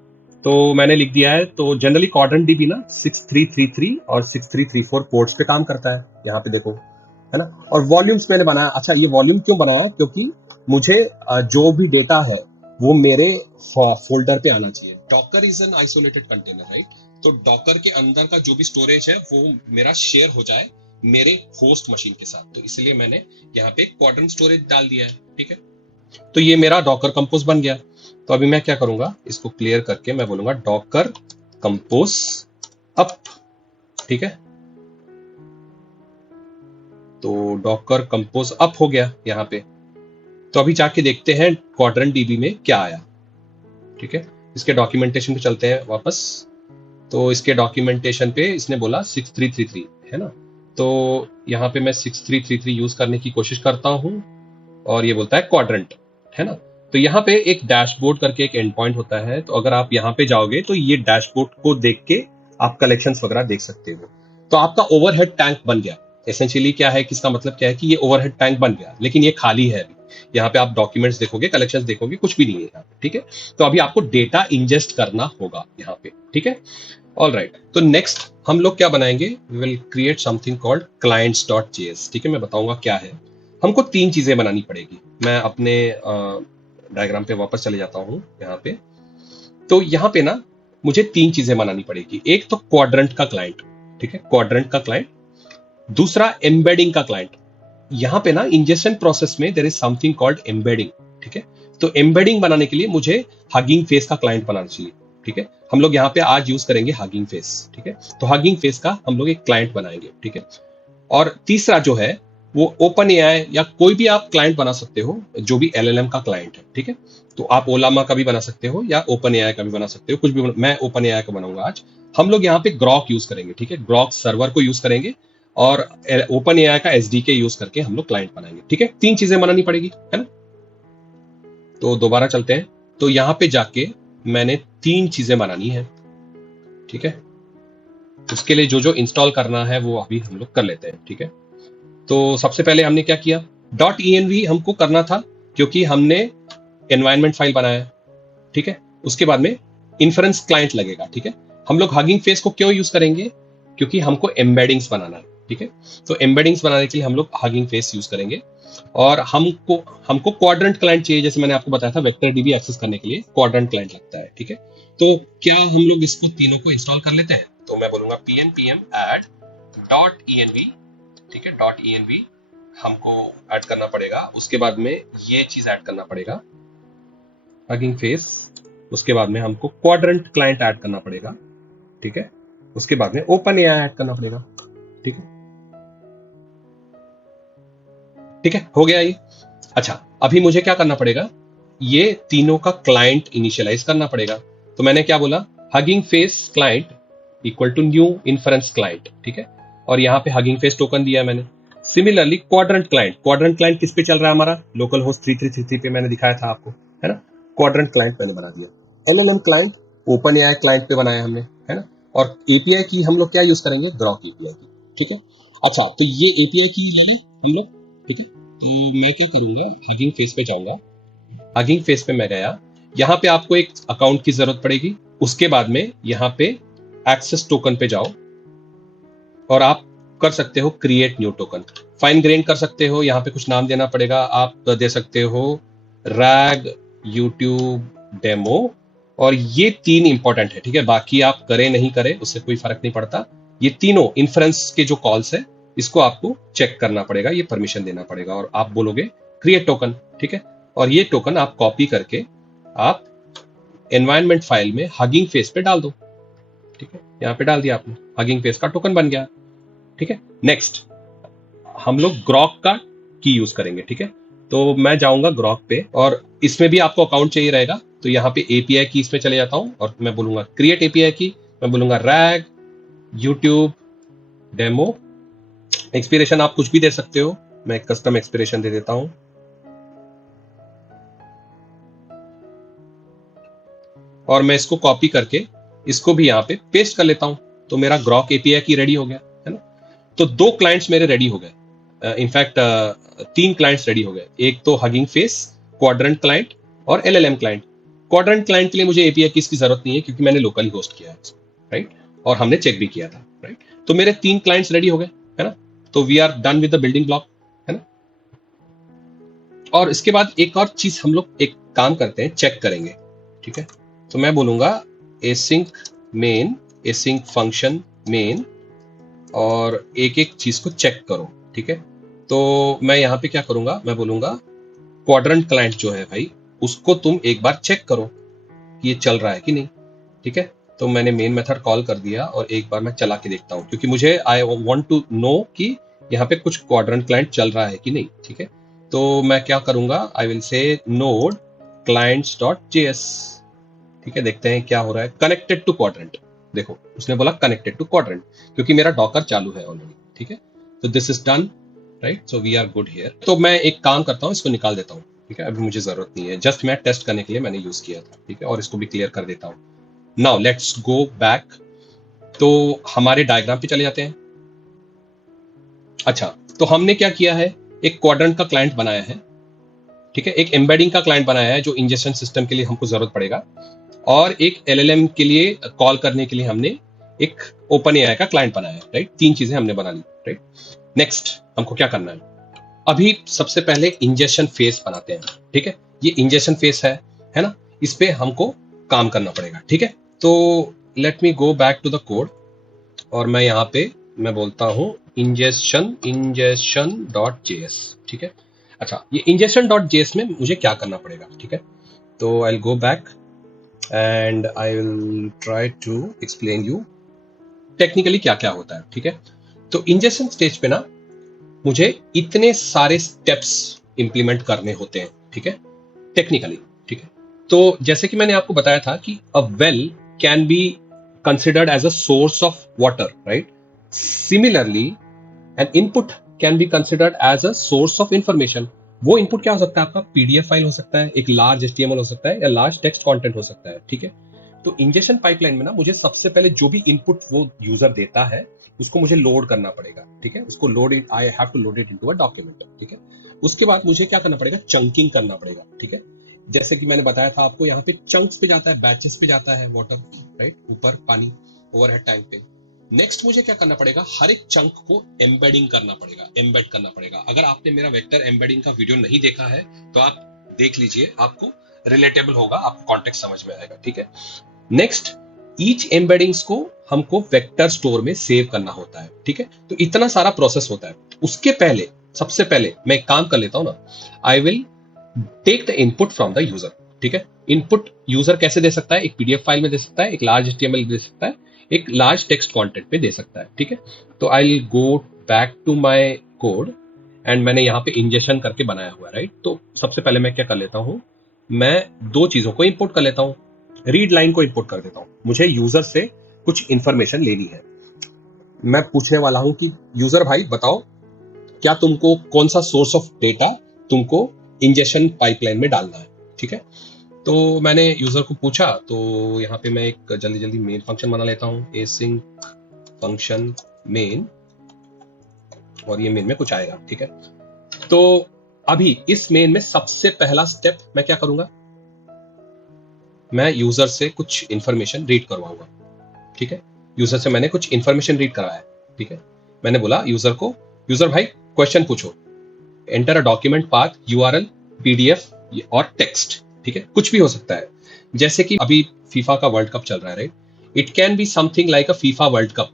तो मैंने लिख दिया है। तो जनरली क्वाड्रेंट डीबी ना 6333 और 6334 पोर्ट्स पे काम करता है, यहाँ पे देखो, है ना। और वॉल्यूम्स मैंने बनाया। अच्छा, ये वॉल्यूम क्यों बनाया? क्योंकि मुझे जो भी डेटा है वो मेरे फोल्डर पे आना चाहिए। Docker is an isolated container, right. तो डॉकर के अंदर का जो भी स्टोरेज है वो मेरा शेयर हो जाए मेरे होस्ट मशीन के साथ, तो इसलिए मैंने यहाँ पे क्वाड्रेंट स्टोरेज डाल दिया है, ठीक है। तो ये मेरा डॉकर कंपोज बन गया। तो अभी मैं क्या करूंगा, इसको क्लियर करके मैं बोलूंगा डॉकर कंपोज अप, ठीक है। तो डॉकर कंपोज अप हो गया यहाँ पे। तो अभी जाके देखते हैं क्वाड्रेंट डीबी में क्या आया, ठीक है। इसके डॉक्यूमेंटेशन पे चलते हैं वापस। तो इसके डॉक्यूमेंटेशन पे इसने बोला 6333, है ना। तो यहाँ पे मैं 6333 यूज करने की कोशिश करता हूँ और ये बोलता है क्वाड्रेंट, है ना। तो यहाँ पे एक डैशबोर्ड करके एक एंड पॉइंट होता है। तो अगर आप यहाँ पे जाओगे तो ये डैशबोर्ड को देख के आप कलेक्शंस वगैरह देख सकते हो। तो आपका ओवरहेड टैंक बन गया। एसेंशियली क्या है, किसका मतलब क्या है कि ये ओवरहेड टैंक बन गया, लेकिन ये खाली है अभी। यहाँ पे आप डॉक्यूमेंट्स देखोगे, कलेक्शंस देखोगे, कुछ भी नहीं है यहाँ पे, ठीक है। तो अभी आपको डेटा इंजेस्ट करना होगा यहाँ पे, ठीक है। ऑल राइट, तो नेक्स्ट हम लोग क्या बनाएंगे, we will create something called clients.js, ठीक है। मैं बताऊंगा क्या है। हमको 3 चीजें बनानी पड़ेगी। मैं अपने डायग्राम पे वापस चले जाता हूँ यहाँ पे। तो यहाँ पे ना मुझे 3 चीजें बनानी पड़ेगी। एक तो क्वाड्रेंट का क्लाइंट, ठीक है, क्वाड्रेंट का क्लाइंट। दूसरा एम्बेडिंग का क्लाइंट। यहाँ पे ना इंजेक्शन प्रोसेस में there is something called embedding, ठीक है। तो एम्बेडिंग बनाने के लिए मुझे हगिंग फेस का क्लाइंट बनाना चाहिए, ठीक है। हम लोग यहाँ पे आज यूज करेंगे हगिंग फेस, ठीक है। तो हगिंग फेस का हम लोग एक क्लाइंट बनाएंगे, ठीक है। और तीसरा जो है वो ओपन एआई या कोई भी आप क्लाइंट बना सकते हो, जो भी एलएलएम का क्लाइंट है, ठीक है। तो आप ओलामा का भी बना सकते हो या ओपन एआई का भी बना सकते हो, कुछ भी मैं ओपन एआई का बनाऊंगा आज। हम लोग यहाँ पे ग्रॉक यूज करेंगे, ठीक है, ग्रॉक सर्वर को यूज करेंगे और ओपन एआई का एसडीके यूज करके हम लोग क्लाइंट बनाएंगे, ठीक है। 3 चीजें बनानी पड़ेगी, है ना। तो दोबारा चलते हैं। तो यहाँ पे जाके मैंने 3 चीजें बनानी है, ठीक है। उसके लिए जो जो इंस्टॉल करना है वो अभी हम लोग कर लेते हैं, ठीक है। तो सबसे पहले हमने क्या किया, .env हमको करना था क्योंकि हमने एनवायरनमेंट फाइल बनाया है, ठीक है। उसके बाद में इन्फ्रेंस क्लाइंट लगेगा, ठीक है। हम लोग हगिंग फेस को क्यों यूज करेंगे, क्योंकि हमको एम्बेडिंग्स बनाना है, ठीक है। तो एम्बेडिंग्स बनाने के लिए हम लोग हगिंग फेस यूज करेंगे। और हमको हमको क्वाड्रेंट क्लाइंट चाहिए, जैसे मैंने आपको बताया था वेक्टर डीबी एक्सेस करने के लिए क्वाड्रेंट क्लाइंट लगता है, ठीक है। तो क्या हम लोग इसको तीनों को इंस्टॉल कर लेते हैं। तो मैं बोलूंगा pnpm add .env, ठीक है। .env हमको ऐड करना पड़ेगा। उसके बाद में ये चीज ऐड करना पड़ेगा हगिंग फेस। उसके बाद में हमको क्वाड्रेंट क्लाइंट ऐड करना पड़ेगा, ठीक है। उसके बाद में ओपन एआई ऐड करना पड़ेगा, ठीक है। ठीक है, हो गया ये। अच्छा, अभी मुझे क्या करना पड़ेगा, ये तीनों का क्लाइंट इनिशियलाइज करना पड़ेगा। तो मैंने क्या बोला, Hugging Face client equal to new inference client, ठीक है। और यहाँ पे हगिंग फेस टोकन दिया मैंने। सिमिलरली क्वाड्रेंट क्लाइंट किस पे चल रहा है हमारा, लोकल होस्ट 3333 पे मैंने दिखाया था आपको, है ना। क्वाड्रेंट क्लाइंट मैंने बना दिया। LLM client open AI client पे बनाया हमने, है ना। और एपीआई की हम लोग क्या यूज करेंगे, ग्रॉक एपीआई की, ठीक है। अच्छा, तो ये एपीआई की लिए हम लोग, ठीक है। तो मैं क्या करूंगा, हगिंग फेस पे जाऊंगा। हगिंग फेस पे मैं गया, यहाँ पे आपको एक अकाउंट की जरूरत पड़ेगी। उसके बाद में यहाँ पे एक्सेस टोकन पे जाओ और आप कर सकते हो create new token, fine grain कर सकते हो। यहाँ पे कुछ नाम देना पड़ेगा, आप दे सकते हो रैग यूट्यूब डेमो। और ये 3 इंपॉर्टेंट है, ठीक है। बाकी आप करें नहीं करें उससे कोई फर्क नहीं पड़ता। ये तीनों इन्फ्रेंस के जो कॉल्स है इसको आपको चेक करना पड़ेगा, ये परमिशन देना पड़ेगा और आप बोलोगे क्रिएट टोकन, ठीक है। और ये टोकन आप कॉपी करके आप एनवायरनमेंट फाइल में हगिंग फेस पे डाल दो, ठीक है। यहाँ पे डाल दिया आपने, हगिंग फेस का टोकन बन गया, ठीक है। नेक्स्ट हम लोग ग्रॉक का की यूज करेंगे, ठीक है। तो मैं जाऊंगा ग्रॉक पे और इसमें भी आपको अकाउंट चाहिए रहेगा, तो यहाँ पे एपीआई की इसमें चले जाता हूँ और मैं बोलूंगा क्रिएट एपीआई की, मैं बोलूंगा रैग यूट्यूब डेमो। एक्सपिरेशन आप कुछ भी दे सकते हो, मैं एक कस्टम एक्सपिरेशन दे देता हूं और मैं इसको कॉपी करके इसको भी यहाँ पे पेस्ट कर लेता हूं। तो मेरा ग्रॉक एपीआई की रेडी हो गया है ना। तो 2 क्लाइंट्स मेरे रेडी हो गए, इनफैक्ट 3 क्लाइंट्स रेडी हो गए। एक तो हगिंग फेस, क्वाड्रेंट क्लाइंट और एलएलएम क्लाइंट। क्वाड्रेंट क्लाइंट के लिए मुझे एपीआई की इसकी जरूरत नहीं है क्योंकि मैंने लोकली होस्ट किया है, राइट, और हमने चेक भी किया था, राइट। तो मेरे 3 क्लाइंट्स रेडी हो गए, है ना। तो we are done with the building block, है ना। और इसके बाद एक और चीज हम लोग एक काम करते हैं, चेक करेंगे, ठीक है। तो मैं बोलूंगा async main, async function main, और एक एक चीज को चेक करो, ठीक है। तो मैं यहाँ पे क्या करूंगा, मैं बोलूंगा क्वाड्रेंट क्लाइंट जो है भाई, उसको तुम एक बार चेक करो कि ये चल रहा है कि नहीं, ठीक है। तो मैंने मेन मेथड कॉल कर दिया और एक बार मैं चला के देखता हूँ क्योंकि मुझे आई वांट टू नो कि यहाँ पे कुछ क्वाड्रेंट क्लाइंट चल रहा है कि नहीं, ठीक है। तो मैं क्या करूंगा, I will say node clients dot JS, ठीक है। देखते हैं क्या हो रहा है। कनेक्टेड टू क्वाड्रेंट, देखो उसने बोला कनेक्टेड टू क्वाड्रेंट क्योंकि मेरा डॉकर चालू है ऑलरेडी, ठीक है। तो this is done, right, so we are good here. तो मैं एक काम करता हूँ, इसको निकाल देता हूँ, ठीक है। अभी मुझे जरूरत नहीं है, जस्ट मैं टेस्ट करने के लिए मैंने यूज किया था, ठीक है। और इसको भी क्लियर कर देता हूँ। नाउ लेट्स गो बैक, तो हमारे डायग्राम पे चले जाते हैं। अच्छा, तो हमने क्या किया है, एक क्वाड्रेंट का क्लाइंट बनाया है, ठीक है। एक एम्बेडिंग का क्लाइंट बनाया है जो इंजेक्शन सिस्टम के लिए हमको जरूरत पड़ेगा, और एक एलएलएम के लिए कॉल करने के लिए हमने एक ओपन एआई का क्लाइंट बनाया है, राइट। 3 चीजें हमने बना ली, राइट। नेक्स्ट हमको क्या करना है, अभी सबसे पहले इंजेक्शन फेस बनाते हैं, ठीक है। ये इंजेक्शन फेस है ना, इस पे हमको काम करना पड़ेगा, ठीक है। तो let me go back to the code और मैं यहाँ पे मैं बोलता हूँ इंजेक्शन डॉट जेएस, ठीक है। अच्छा, ये इंजेक्शन डॉट जेएस में मुझे क्या करना पड़ेगा, ठीक है। तो I will go back and I will try to explain you technically क्या क्या होता है, ठीक है। तो इंजेक्शन स्टेज पे ना मुझे इतने सारे स्टेप्स इंप्लीमेंट करने होते हैं, ठीक है, टेक्निकली, ठीक है। तो जैसे कि मैंने आपको बताया था कि a well can be considered as a source of water, right. Similarly an input can be considered as a source of information. वो इनपुट क्या हो सकता है आपका, पीडीएफ फाइल हो सकता है, एक लार्ज एचटीएमएल हो सकता है, या लार्ज टेक्स्ट कंटेंट हो सकता है, ठीक है। तो इंजेक्शन पाइपलाइन में ना मुझे सबसे पहले जो भी इनपुट वो यूजर देता है उसको मुझे लोड करना पड़ेगा, ठीक है। उसको load it, I have to load it into a document, ठीक है। उसके बाद मुझे क्या करना पड़ेगा, चंकिंग करना पड़ेगा, ठीक है। जैसे कि मैंने बताया था आपको, यहाँ पे चंक्स पे जाता है, बैचेस पे जाता है वाटर, राइट, ऊपर पानी ओवरहेड टैंक पे। नेक्स्ट मुझे क्या करना पड़ेगा, हर एक चंक को एम्बेडिंग करना पड़ेगा, एम्बेड करना पड़ेगा। अगर आपने मेरा वेक्टर एम्बेडिंग का वीडियो नहीं देखा है तो आप देख लीजिए, आपको रिलेटेबल होगा, आपको कॉन्टेक्स्ट समझ में आएगा, ठीक है। नेक्स्ट, ईच एम्बेडिंग्स को हमको वेक्टर स्टोर में सेव करना होता है, ठीक है। तो इतना सारा प्रोसेस होता है। उसके पहले, सबसे पहले मैं एक काम कर लेता हूं ना, I will take the input from the user, ठीक है। इनपुट यूजर कैसे दे सकता है, एक पीडीएफ फाइल में दे सकता है, एक लार्ज एचटीएमएल दे सकता है, एक लार्ज टेक्स्ट कंटेंट पे दे सकता है, ठीक है। तो I will go back to my code and मैंने यहाँ पे इंजेक्शन करके बनाया हुआ है, राइट। तो सबसे पहले मैं क्या कर लेता हूँ, मैं 2 चीजों को इंपोर्ट कर लेता हूँ। रीड लाइन को इंपोर्ट कर देता हूँ, मुझे यूजर से कुछ इंफॉर्मेशन लेनी है। मैं पूछने वाला हूं कि यूजर भाई बताओ, क्या तुमको कौन सा सोर्स ऑफ डेटा तुमको इंजेक्शन पाइपलाइन में डालना है, ठीक है। तो मैंने यूजर को पूछा, तो यहाँ पे मैं एक जल्दी जल्दी मेन फंक्शन बना लेता हूँ, एसिंक फंक्शन मेन, और ये मेन में कुछ आएगा, ठीक है। तो अभी इस मेन में सबसे पहला स्टेप मैं क्या करूंगा, मैं यूजर से कुछ इंफॉर्मेशन रीड करवाऊंगा, ठीक है। यूजर से मैंने कुछ इंफॉर्मेशन रीड करवाया, ठीक है। मैंने बोला यूजर को, यूजर भाई क्वेश्चन पूछो, enter a document path, URL, PDF और टेक्स्ट, ठीक है, कुछ भी हो सकता है। जैसे कि अभी फीफा का वर्ल्ड कप चल रहा है, right. It can be something like a FIFA World cup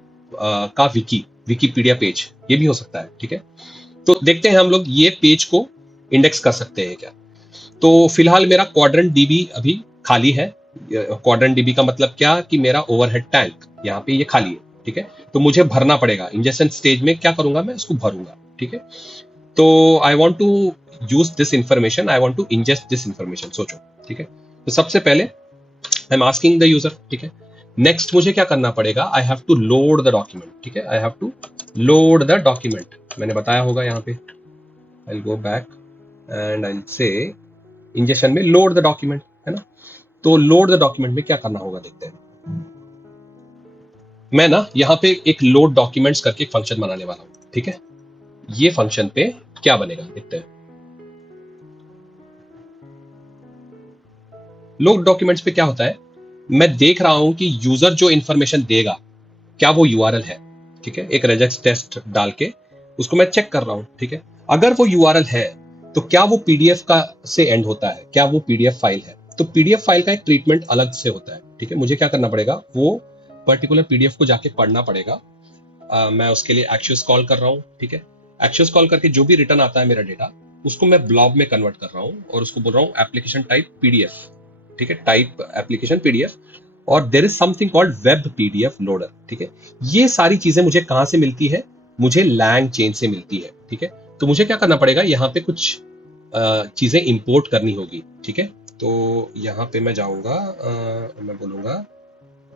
का विकी, विकिपीडिया पेज, ये भी हो सकता है, ठीक है। तो देखते हैं हम लोग ये पेज को इंडेक्स कर सकते हैं क्या। तो फिलहाल मेरा क्वाड्रेंट डीबी अभी खाली है। क्वाड्रेंट डीबी का मतलब क्या कि मेरा ओवरहेड टैंक यहाँ पे ये खाली है, ठीक है। तो मुझे भरना पड़ेगा, इंजेक्शन स्टेज में क्या करूंगा मैं, इसको भरूंगा, ठीक है। तो I want to use this information, I want to ingest this information, सोचो, ठीक है। तो सबसे पहले I am asking the user, ठीक है। नेक्स्ट मुझे क्या करना पड़ेगा, I have to load the document, ठीक है। I have to load the document, मैंने बताया होगा यहाँ पे। आई गो बैक एंड आई से इंजेक्शन में लोड द डॉक्यूमेंट, है ना। तो लोड द डॉक्यूमेंट में क्या करना होगा देखते हैं। मैं ना यहाँ पे एक लोड डॉक्यूमेंट्स करके एक फंक्शन बनाने वाला हूं, ठीक है। ये फंक्शन पे क्या बनेगा देखते हैं। लोड डॉक्यूमेंट्स पे क्या होता है, मैं देख रहा हूं कि यूजर जो इंफॉर्मेशन देगा क्या वो यूआरएल है, ठीक है। एक रेजेक्स टेस्ट डाल के उसको मैं चेक कर रहा हूं, ठीक है। अगर वो यूआरएल है तो क्या वो पीडीएफ का से एंड होता है, क्या वो पीडीएफ फाइल है। तो पीडीएफ फाइल का एक ट्रीटमेंट अलग से होता है, ठीक है। मुझे क्या करना पड़ेगा, वो पर्टिकुलर पीडीएफ को जाके पढ़ना पड़ेगा। मैं उसके लिए एक्शियस कॉल कर रहा हूँ, ठीक है। एक्शियस कॉल करके जो भी रिटर्न आता है मेरा डेटा, उसको मैं ब्लॉब में कन्वर्ट कर रहा हूँ और उसको बोल रहा हूँ एप्लीकेशन टाइप पीडीएफ, ठीक है। टाइप एप्लीकेशन पीडीएफ, और there is something called web PDF loader, ठीक है। ये सारी चीजें मुझे कहां से मिलती है, मुझे लैंग चेन से मिलती है, ठीक है। तो मुझे क्या करना पड़ेगा, यहाँ पे कुछ चीजें इंपोर्ट करनी होगी, ठीक है। तो यहाँ पे मैं जाऊंगा, मैं बोलूंगा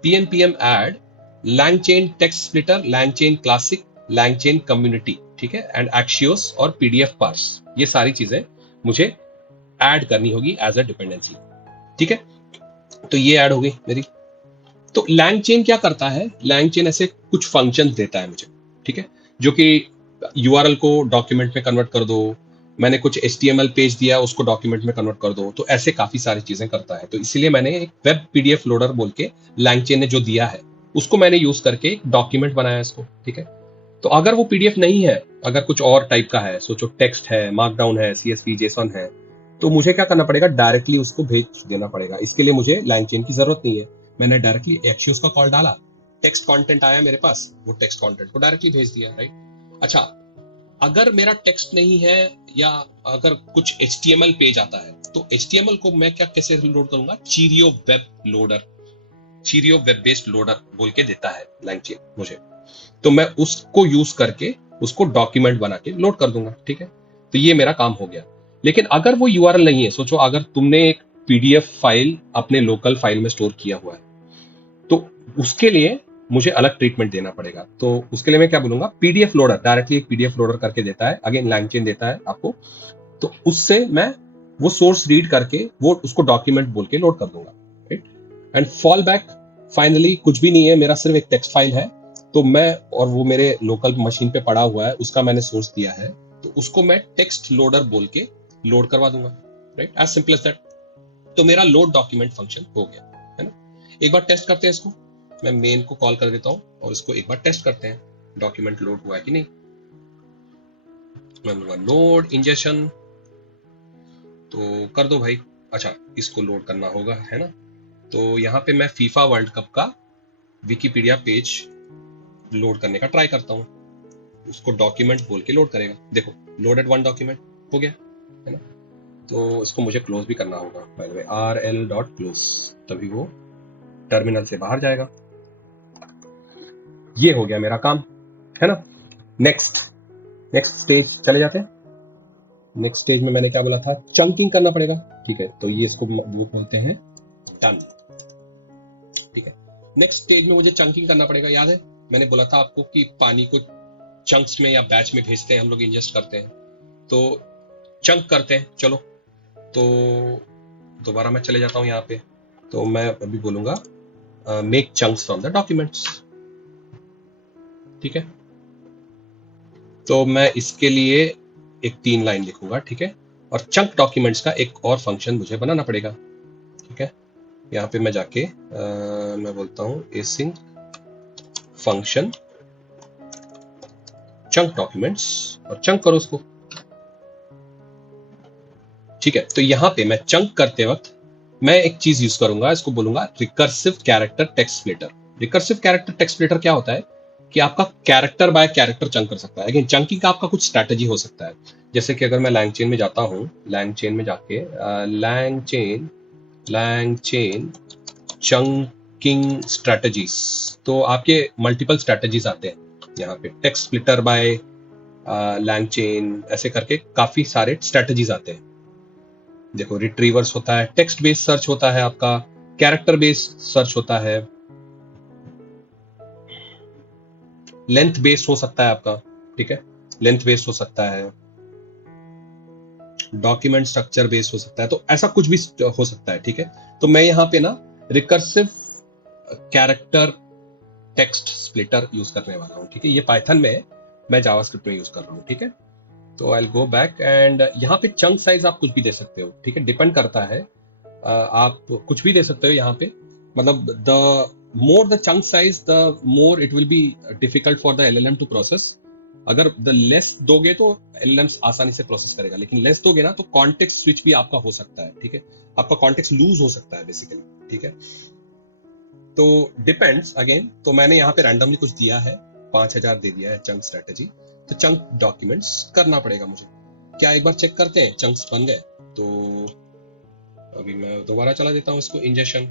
pnpm add LangChain text splitter, LangChain classic, LangChain community, ठीक है, एंड Axios और PDF parse, ये सारी चीजें मुझे ऐड करनी होगी एज अ डिपेंडेंसी, ठीक है। तो ये ऐड हो गई मेरी। तो LangChain क्या करता है, LangChain ऐसे कुछ फंक्शंस देता है मुझे, ठीक है, जो कि यूआरएल को डॉक्यूमेंट में कन्वर्ट कर दो, मैंने कुछ HTML पेज दिया उसको डॉक्यूमेंट में कन्वर्ट कर दो, तो ऐसे काफी सारी चीजें करता है। तो इसलिए मैंने एक वेब पीडीएफ लोडर बोल के LangChain ने जो दिया है उसको मैंने यूज करके एक डॉक्यूमेंट बनाया इसको, ठीक है। तो अगर वो पीडीएफ नहीं है, अगर कुछ और टाइप का है, सोचो टेक्स्ट है, मार्कडाउन है, CSV जेसन है, तो मुझे क्या करना पड़ेगा, डायरेक्टली उसको भेज देना पड़ेगा। इसके लिए मुझे LangChain की जरूरत नहीं है, मैंने डायरेक्टली एक्शियोस का कॉल डाला, टेक्स्ट कंटेंट आया मेरे पास, वो टेक्स्ट कंटेंट को डायरेक्टली भेज दिया, राइट। अच्छा, अगर मेरा टेक्स्ट नहीं है या अगर कुछ HTML पेज आता है, तो HTML को मैं क्या कैसे लोड करूंगा, cheerio web loader, cheerio web based loader बोल के देता है LangChain मुझे। तो मैं उसको यूज करके उसको डॉक्यूमेंट बना के लोड कर दूंगा, ठीक है। तो ये मेरा काम हो गया। लेकिन अगर वो यूआरएल नहीं है, सोचो अगर तुमने एक पीडीएफ फाइल अपने लोकल फाइल में स्टोर किया हुआ है, तो उसके लिए मुझे अलग ट्रीटमेंट देना पड़ेगा। तो उसके लिए मैं क्या बोलूंगा, पीडीएफ लोडर, डायरेक्टली एक पीडीएफ लोडर करके देता है, अगेन LangChain देता है आपको। तो उससे मैं वो सोर्स रीड करके वो उसको डॉक्यूमेंट बोल के लोड कर दूंगा, right. And fall back finally कुछ भी नहीं है, मेरा सिर्फ एक टेक्स्ट फाइल है, तो मैं और वो मेरे लोकल मशीन पे पड़ा हुआ है, उसका मैंने सोर्स दिया है, तो उसको मैं टेक्स्ट लोडर बोल के लोड करवा दूंगा, right, as simple as that. तो मेरा लोड डॉक्यूमेंट फंक्शन हो गया, है ना। एक बार टेस्ट करते हैं इसको, मैं मेन को कॉल कर देता हूं और इसको एक बार टेस्ट करते हैं डॉक्यूमेंट लोड हुआ है कि नहीं। मैं बोलूंगा लोड इंजेक्शन, तो कर दो भाई। अच्छा, इसको लोड करना होगा, है ना। तो यहाँ पे मैं फीफा वर्ल्ड कप का विकिपीडिया पेज लोड करने का ट्राई करता हूँ, उसको डॉक्यूमेंट बोल के लोड करेगा, देखो लोडेड वन डॉक्यूमेंट हो गया, है ना। तो इसको मुझे क्लोज भी करना होगा, बाय द वे rl.close, तभी वो टर्मिनल से बाहर जाएगा। ये हो गया मेरा काम, है ना। नेक्स्ट स्टेज चले जाते हैं। नेक्स्ट स्टेज में मैंने क्या बोला था, चंकिंग करना पड़ेगा, ठीक है। तो ये इसको वो बोलते हैं डन, ठीक है। नेक्स्ट स्टेज में मुझे चंकिंग करना पड़ेगा। याद है मैंने बोला था आपको कि पानी को चंक्स में या बैच में भेजते हैं हम लोग, इंजेस्ट करते हैं, तो चंक करते हैं। चलो, तो दोबारा मैं चले जाता हूं यहाँ पे, तो मैं अभी बोलूंगा make chunks from the documents, ठीक है। तो मैं इसके लिए एक 3 लाइन लिखूंगा, ठीक है। और चंक डॉक्यूमेंट्स का एक और फंक्शन मुझे बनाना पड़ेगा, ठीक है। यहाँ पे मैं जाके मैं बोलता हूँ async फंक्शन चंक डॉक्यूमेंट्स, और चंक करो उसको, ठीक है। तो यहाँ पे मैं चंक करते वक्त मैं एक चीज यूज करूंगा, इसको बोलूंगा recursive character text splitter. Recursive character text splitter क्या होता है, कि आपका कैरेक्टर बाय कैरेक्टर चंक कर सकता है। अगेन चंकिंग का आपका कुछ स्ट्रैटेजी हो सकता है, जैसे कि अगर मैं लैंग चेन में जाता हूँ, लैंग चेन में जाके लैंग चेन चंकिंग स्ट्रैटेजीज, तो आपके मल्टीपल स्ट्रैटेजीज आते हैं यहाँ पे, text splitter by LangChain, ऐसे करके काफी सारे स्ट्रैटेजीज आते हैं। देखो रिट्रीवर्स होता है, टेक्स्ट बेस्ड सर्च होता है आपका, कैरेक्टर बेस्ड सर्च होता है, लेंथ बेस्ड हो सकता है आपका, ठीक है, लेंथ बेस्ड हो सकता है, डॉक्यूमेंट स्ट्रक्चर बेस्ड हो सकता है, तो ऐसा कुछ भी हो सकता है, ठीक है। तो मैं यहाँ पे ना recursive character text splitter use करने वाला हूँ, ठीक है। ये पाइथन में है, मैं जावास्क्रिप्ट में यूज कर रहा हूँ, ठीक है। तो I will go back and यहाँ पे चंक साइज आप कुछ भी दे सकते हो, ठीक है, डिपेंड करता है, आप कुछ भी दे सकते हो यहाँ पे, मतलब the more the chunk size the more it will be difficult for the LLM to process. अगर द लेस दोगे तो एलएलएम आसानी से प्रोसेस करेगा, लेकिन लेस दोगे ना तो कॉन्टेक्स्ट स्विच भी आपका हो सकता है, ठीक है, आपका कॉन्टेक्स्ट लूज हो सकता है बेसिकली, ठीक है। तो डिपेंड्स अगेन, तो मैंने यहाँ पे रैंडमली कुछ दिया है, 5000 दे दिया है चंक स्ट्रेटेजी, तो चंक डॉक्यूमेंट्स करना पड़ेगा मुझे। क्या एक बार चेक करते हैं चंक्स बन गए? तो अभी मैं दोबारा चला देता हूँ इसको, इंजेक्शन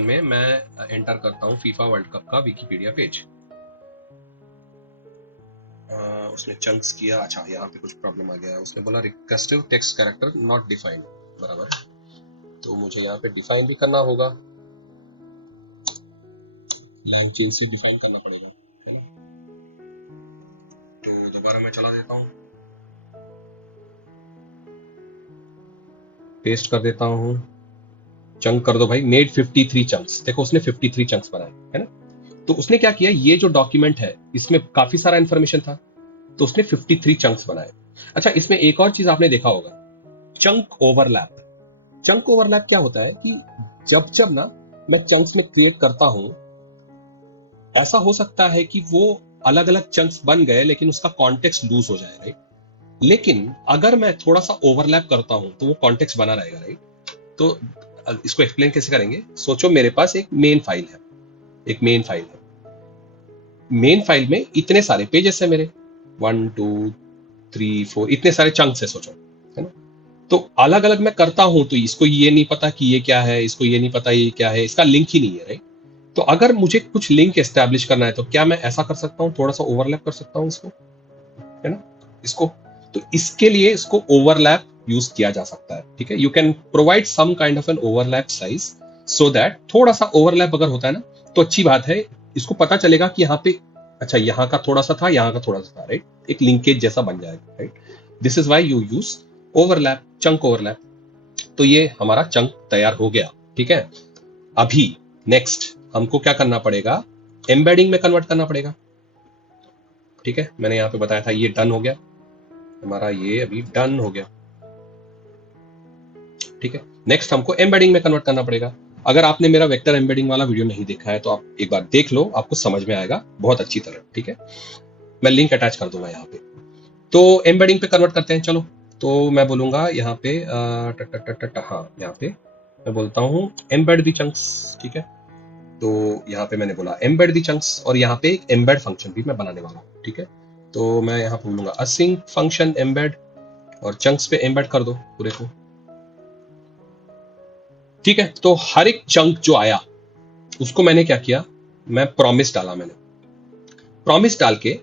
में मैं एंटर करता हूँ फीफा वर्ल्ड कप का विकिपीडिया पेज। उसने चंक्स किया, अच्छा यहाँ पे कुछ प्रॉब्लम आ गया, उसने बोला recursive text character not defined, बराबर, तो मुझे यहाँ पे डिफाइन भी करना होगा, लैंग चेन से डिफाइन करना पड़ेगा, है ना। तो दोबारा मैं चला देता हूँ, पेस्ट कर देता हूँ, चंक कर दो भाई, मेड 53 चंक्स, देखो उसने 53 चंक्स बनाए, है ना। तो उसने क्या किया, ये जो डॉक्यूमेंट है इसमें काफी सारा इंफॉर्मेशन था, तो उसने 53 चंक्स बनाए। अच्छा, इसमें एक और चीज आपने देखा होगा, चंक ओवरलैप। चंक ओवरलैप क्या होता है कि जब जब ना मैं चंक्स में क्रिएट करता हूं, ऐसा हो सकता है कि वो अलग अलग चंक्स बन गए लेकिन उसका कॉन्टेक्स्ट लूज हो जाए, राइट। लेकिन अगर मैं थोड़ा सा ओवरलैप करता हूं तो वो कॉन्टेक्स्ट बना रहेगा, राइट। तो इसको एक्सप्लेन कैसे करेंगे, सोचो मेरे पास एक मेन फाइल है, मेन फाइल में इतने सारे पेजेस है मेरे, 1 2 3 4, इतने सारे चंक्स है सोचो, है ना। तो अलग अलग मैं करता हूं तो इसको ये नहीं पता कि ये क्या है, इसको ये नहीं पता ये क्या है, इसका लिंक ही नहीं है, राइट। तो अगर मुझे कुछ लिंक एस्टैब्लिश करना है तो क्या मैं ऐसा कर सकता हूँ, थोड़ा सा ओवरलैप कर सकता हूँ इसको, है ना, इसको। तो इसके लिए इसको ओवरलैप यूज किया जा सकता है, ठीक है। You can provide some kind of an overlap size so that थोड़ा सा ओवरलैप अगर होता है ना तो अच्छी बात है, इसको पता चलेगा कि यहाँ पे अच्छा यहाँ का थोड़ा सा था, यहाँ का थोड़ा सा था, राइट, एक लिंकेज जैसा बन जाएगा, right. This is why you use overlap, chunk overlap. तो ये हमारा चंक तैयार हो गया, ठीक है। अभी नेक्स्ट हमको क्या करना पड़ेगा, एम्बेडिंग में कन्वर्ट करना पड़ेगा, ठीक है। मैंने यहाँ पे बताया था ये डन हो गया हमारा, ये अभी डन हो गया, ठीक है। नेक्स्ट हमको एम्बेडिंग में कन्वर्ट करना पड़ेगा। अगर आपने मेरा वेक्टर एम्बेडिंग वाला वीडियो नहीं देखा है तो आप एक बार देख लो, आपको समझ में आएगा बहुत अच्छी तरह, ठीक है। मैं लिंक अटैच कर दूंगा यहाँ पे। तो एम्बेडिंग पे कन्वर्ट करते हैं, चलो। तो मैं बोलूंगा यहाँ पे हाँ, यहाँ पे मैं बोलता हूँ एम्बेड दी चंक्स, ठीक है। तो यहाँ पे मैंने बोला एम्बेड दी चंक्स, और यहाँ पे एक एम्बेड फंक्शन भी मैं बनाने वाला हूँ, ठीक है। तो मैं यहाँ पे बोलूंगा असिंक फंक्शन एम्बेड, और चंक्स पे एम्बेड कर दो पूरे को, ठीक है। तो हर एक चंक जो आया उसको मैंने क्या किया, मैं प्रॉमिस डाला, मैंने प्रॉमिस डाल के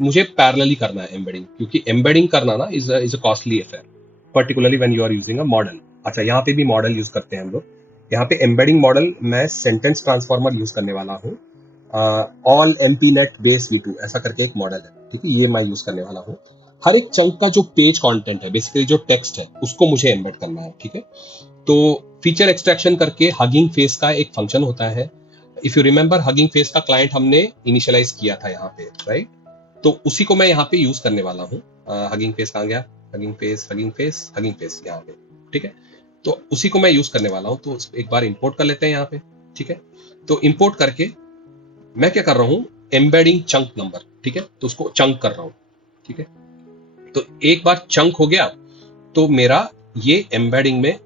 मुझे पैरेलली करना है एम्बेडिंग, क्योंकि एम्बेडिंग करना ना is a costly affair, particularly when you are using a model. अच्छा, यहाँ पे भी मॉडल यूज करते हैं हम लोग, यहाँ पे एम्बेडिंग मॉडल मैं सेंटेंस ट्रांसफॉर्मर यूज करने वाला हूँ, all MP net base V2 ऐसा करके एक मॉडल है, ठीक है, ये मैं यूज करने वाला हूँ। हर एक चंक का जो पेज कंटेंट है, बेसिकली जो टेक्स्ट है, उसको मुझे एम्बेड करना है, ठीक है। तो फीचर एक्सट्रैक्शन करके हगिंग फेस का एक फंक्शन होता है, if you remember hugging Face का क्लाइंट हमने इनिशियलाइज किया था यहाँ पे, राइट। तो उसी को मैं यहाँ पे यूज करने वाला हूँ। हगिंग फेस कहाँ गया, हगिंग फेस यहाँ पे, ठीक है। तो उसी को मैं यूज करने वाला हूँ, तो एक बार इंपोर्ट कर लेते हैं यहाँ पे, ठीक है। तो इंपोर्ट करके मैं क्या कर रहा हूँ, एम्बेडिंग चंक नंबर, ठीक है, तो उसको चंक कर रहा हूँ, ठीक है। तो एक बार चंक हो गया तो मेरा ये एम्बेडिंग में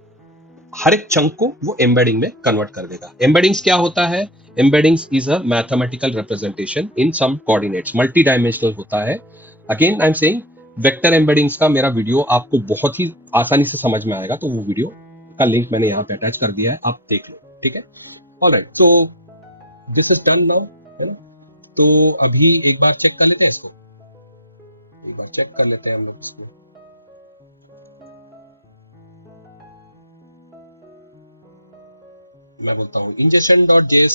हर एक चंक को वो एम्बेडिंग में कन्वर्ट कर देगा। एम्बेडिंग्स क्या होता है? Embeddings is a mathematical representation in some coordinates, multi dimensional होता है। Again I am saying vector embeddings का मेरा वीडियो आपको बहुत ही आसानी से समझ में आएगा, तो वो वीडियो का लिंक मैंने यहाँ पे अटैच कर दिया है, आप देख लो, ठीक है। Alright, so this is done now, है ना। तो अभी एक बार चेक कर लेते हैं इसको, एक बार चेक कर लेते हैं हम लोग इसको। मैं बोलता हूँ ingestion.js,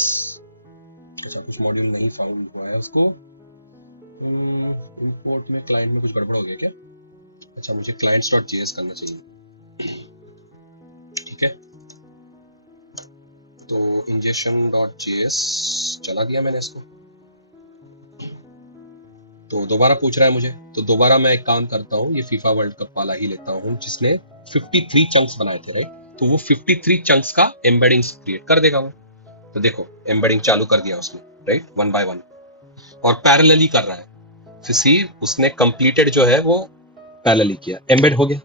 अच्छा कुछ मॉड्यूल नहीं फाउंड हुआ है उसको। इंपोर्ट में क्लाइंट में कुछ गड़बड़ हो गया क्या? अच्छा मुझे clients.js करना चाहिए, ठीक है। तो ingestion.js चला दिया मैंने इसको, तो दोबारा पूछ रहा है मुझे, तो दोबारा मैं एक काम करता हूँ, ये फीफा वर्ल्ड कप वाला ही लेता हूँ जिसने 53 चंक्स बनाए थे, राइट। तो वो 53 चंक्स का एम्बेडिंग्स क्रिएट कर देगा वो। तो देखो एम्बेडिंग चालू कर दिया उसने, राइट, 1 बाय 1, और पैरेलली कर रहा है। फिर सी उसने कंप्लीटेड जो है वो पैरेलली किया, एम्बेड हो गया,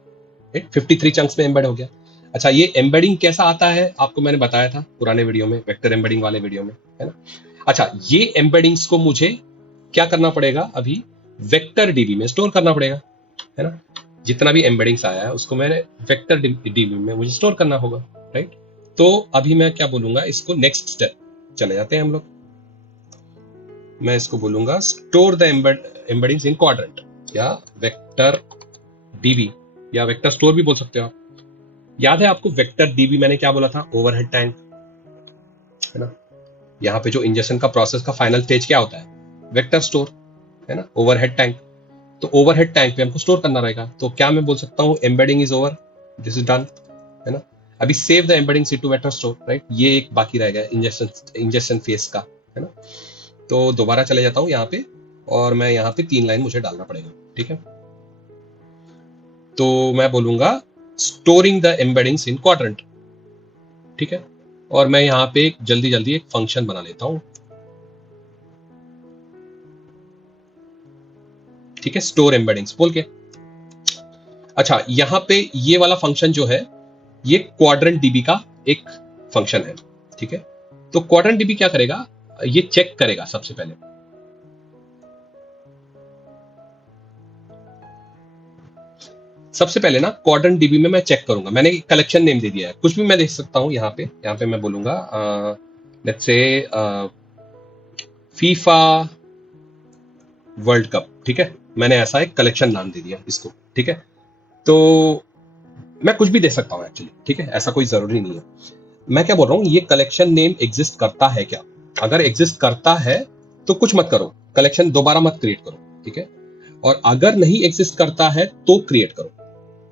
राइट, 53 चंक्स में एम्बेड हो गया। अच्छा ये एम्बेडिंग कैसा आता है आपको मैंने बताया था पुराने वीडियो में, वेक्टर एम्बेडिंग वाले वीडियो में, है ना। अच्छा ये एम्बेडिंग्स को मुझे क्या करना पड़ेगा, अभी वेक्टर डीबी में स्टोर करना पड़ेगा, है ना। जितना भी एम्बेडिंग्स आया है उसको मैंने वेक्टर डीबी में मुझे स्टोर करना होगा, राइट। तो अभी मैं क्या बोलूंगा, इसको नेक्स्ट स्टेप चले जाते हैं हम लोग। मैं इसको बोलूंगा store the embeddings in quadrant, या वेक्टर डीबी, या वेक्टर स्टोर भी बोल सकते हो आप। याद है आपको वेक्टर डीबी मैंने क्या बोला था? ओवरहेड टैंक, है ना। यहाँ पे जो इंजेक्शन का प्रोसेस का फाइनल स्टेज क्या होता है? वेक्टर स्टोर, है ना, ओवरहेड टैंक। तो ओवरहेड टैंक पे हमको स्टोर करना रहेगा, तो क्या मैं बोल सकता हूँ embedding is over, this is done, है ना। अभी save the embeddings into vector store, right, ये एक बाकी रह गया इंजेक्शन फेस का, है ना। तो दोबारा चले जाता हूँ यहाँ पे, और मैं यहाँ पे 3 लाइन मुझे डालना पड़ेगा, ठीक है। तो मैं बोलूंगा storing the embeddings in quadrant, ठीक है। और मैं यहाँ पे जल्दी जल्दी एक फंक्शन बना लेता हूँ, ठीक है, स्टोर एम्बेडिंग्स बोल के। अच्छा यहाँ पे ये वाला फंक्शन जो है ये क्वाड्रेंट डीबी का एक फंक्शन है, ठीक है। तो क्वाड्रेंट डीबी क्या करेगा, ये चेक करेगा सबसे पहले, ना क्वाड्रेंट डीबी में मैं चेक करूंगा, मैंने कलेक्शन नेम दे दिया है, कुछ भी मैं देख सकता हूं यहाँ पे मैं बोलूंगा let's say FIFA World cup, ठीक है। मैंने ऐसा एक कलेक्शन नाम दे दिया इसको, ठीक है। तो मैं कुछ भी दे सकता हूँ एक्चुअली, ठीक है, ऐसा कोई जरूरी नहीं है। मैं क्या बोल रहा हूँ, ये कलेक्शन नेम एग्जिस्ट करता है क्या? अगर एग्जिस्ट करता है तो कुछ मत करो, कलेक्शन दोबारा मत क्रिएट करो, ठीक है। और अगर नहीं एग्जिस्ट करता है तो क्रिएट करो,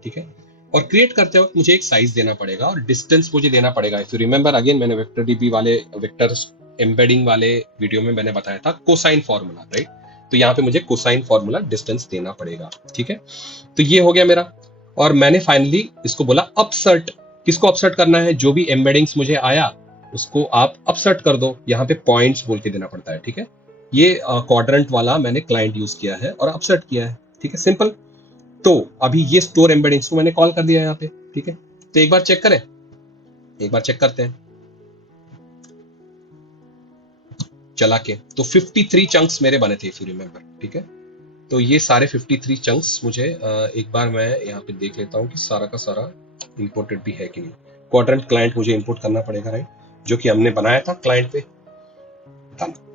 ठीक है। और क्रिएट करते वक्त मुझे एक साइज देना पड़ेगा और डिस्टेंस मुझे देना पड़ेगा। इफ यू रिमेंबर अगेन, मैंने वेक्टर डीबी वाले वेक्टर एम्बेडिंग वाले वीडियो में मैंने बताया था कोसाइन फॉर्मूला, राइट। तो यहाँ पे मुझे कोसाइन फॉर्मूला डिस्टेंस देना पड़ेगा, ठीक है। तो ये हो गया मेरा, और मैंने फाइनली इसको बोला अपसर्ट। किसको अपसर्ट करना है? जो भी एम्बेडिंग्स मुझे आया उसको आप अपसर्ट कर दो, यहाँ पे पॉइंट्स बोल के देना पड़ता है, ठीक है। ये क्वाड्रेंट वाला मैंने क्लाइंट यूज किया है और अपसर्ट किया है, ठीक है, सिंपल। तो अभी ये स्टोर एम्बेडिंग्स को मैंने कॉल कर दिया यहाँ पे, ठीक है। तो एक बार चेक करें, एक बार चेक करते हैं चला के। तो 53 चंक्स मेरे बने थे इफ यू रिमेंबर, ठीक है। तो ये सारे 53 चंक्स मुझे एक बार मैं यहाँ पे देख लेता हूँ कि सारा का सारा इंपोर्टेड भी है कि नहीं। क्वाड्रेंट क्लाइंट मुझे इंपोर्ट करना पड़ेगा, राइट, जो कि हमने बनाया था क्लाइंट पे।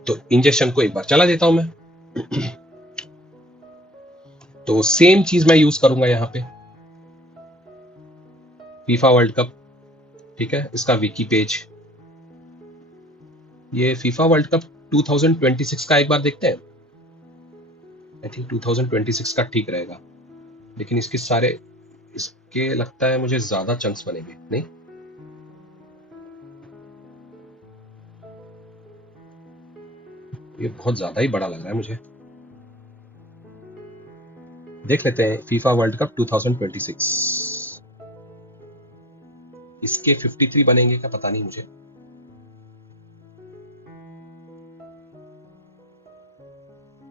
तो इंजेक्शन को एक बार चला देता हूं मैं। तो सेम चीज मैं यूज करूंगा यहाँ पे, फीफा वर्ल्ड कप, ठीक है, इसका विकी पेज। ये फीफा वर्ल्ड कप 2026 का एक बार देखते हैं। आई थिंक 2026 का ठीक रहेगा, लेकिन इसके सारे, इसके लगता है मुझे ज्यादा चंक्स बनेंगे, नहीं? ये बहुत ज्यादा ही बड़ा लग रहा है मुझे। देख लेते हैं फीफा वर्ल्ड कप 2026, इसके 53 बनेंगे क्या पता नहीं मुझे।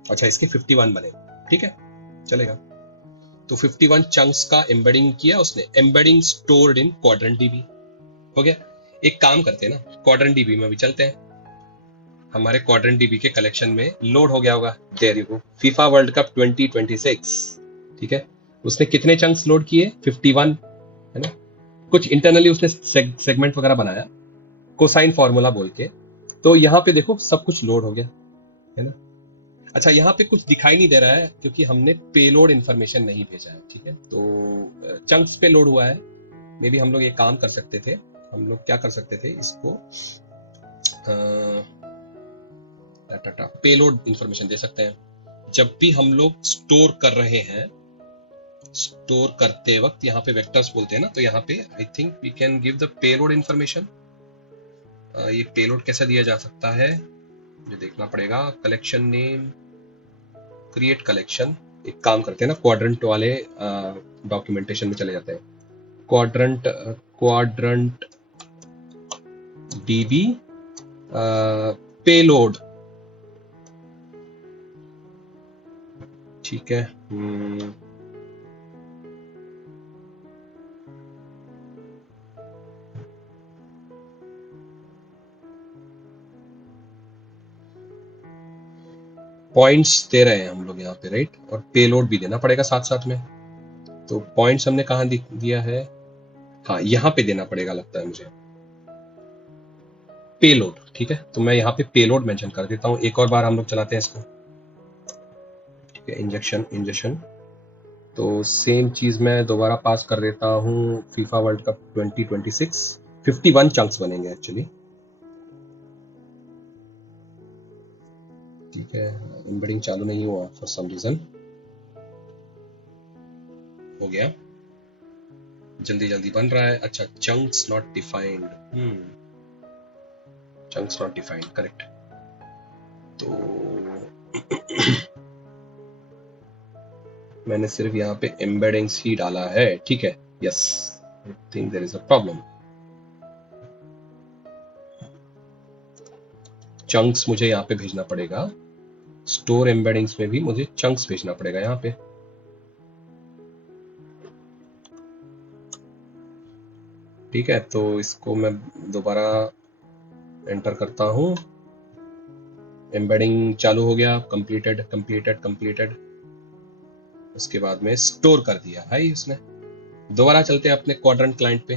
अच्छा इसके 51 बने, ठीक है, चलेगा। तो 51 चंक्स का एम्बेडिंग किया उसने, embedding stored in quadrant dB, हो गया। एक काम करते हैं ना, क्वाड्रेंट डीबी में भी चलते हैं। हमारे क्वाड्रेंट डीबी के कलेक्शन में लोड हो गया होगा, there you go, FIFA World Cup 2026। ठीक है, उसने कितने चंक्स लोड किए? 51, है ना। कुछ इंटरनली उसने सेगमेंट वगैरह बनाया कोसाइन फॉर्मूला बोल के। तो यहाँ पे देखो सब कुछ लोड हो गया, है ना। अच्छा, यहाँ पे कुछ दिखाई नहीं दे रहा है क्योंकि हमने पेलोड इन्फॉर्मेशन नहीं भेजा है, ठीक है। तो चंक्स पे लोड हुआ है। मे बी हम लोग ये काम कर सकते थे, हम लोग क्या कर सकते थे, इसको पेलोड इन्फॉर्मेशन दे सकते हैं। जब भी हम लोग स्टोर कर रहे हैं, स्टोर करते वक्त यहाँ पे वेक्टर्स बोलते हैं ना, तो यहाँ पे I think we can give the payload information. ये पेलोड कैसे दिया जा सकता है, मुझे देखना पड़ेगा। Collection name, create collection. एक काम करते हैं ना, क्वाड्रेंट वाले डॉक्यूमेंटेशन में चले जाते हैं। क्वाड्रेंट डीबी पेलोड, ठीक है। पॉइंट्स दे रहे हैं हम लोग यहाँ पे, राइट, और पेलोड भी देना पड़ेगा साथ साथ में। तो पॉइंट्स हमने कहाँ दिया है, हाँ यहाँ पे देना पड़ेगा लगता है मुझे, पेलोड, ठीक है। तो मैं यहाँ पे पेलोड मेंशन कर देता हूँ। एक और बार हम लोग चलाते हैं इसको, ठीक है। इंजेक्शन तो सेम चीज मैं दोबारा पास कर देता हूँ। फीफा वर्ल्ड कप 2026, 51 चंक्स बनेंगे एक्चुअली, ठीक है। एम्बेडिंग चालू नहीं हुआ फॉर सम रीजन। हो गया, जल्दी जल्दी बन रहा है। अच्छा, chunks not defined, chunks not defined, correct. तो मैंने सिर्फ यहाँ पे एम्बेडिंग्स ही डाला है, ठीक है। Yes, I think there is a problem. Chunks मुझे यहाँ पे भेजना पड़ेगा, स्टोर एम्बेडिंग्स में भी मुझे चंक्स भेजना पड़ेगा यहाँ पे, ठीक है। तो इसको मैं दोबारा एंटर करता हूँ। एम्बेडिंग चालू हो गया, कंप्लीटेड कंप्लीटेड कंप्लीटेड। उसके बाद में स्टोर कर दिया भाई उसने। दोबारा चलते हैं अपने क्वाड्रेंट क्लाइंट पे,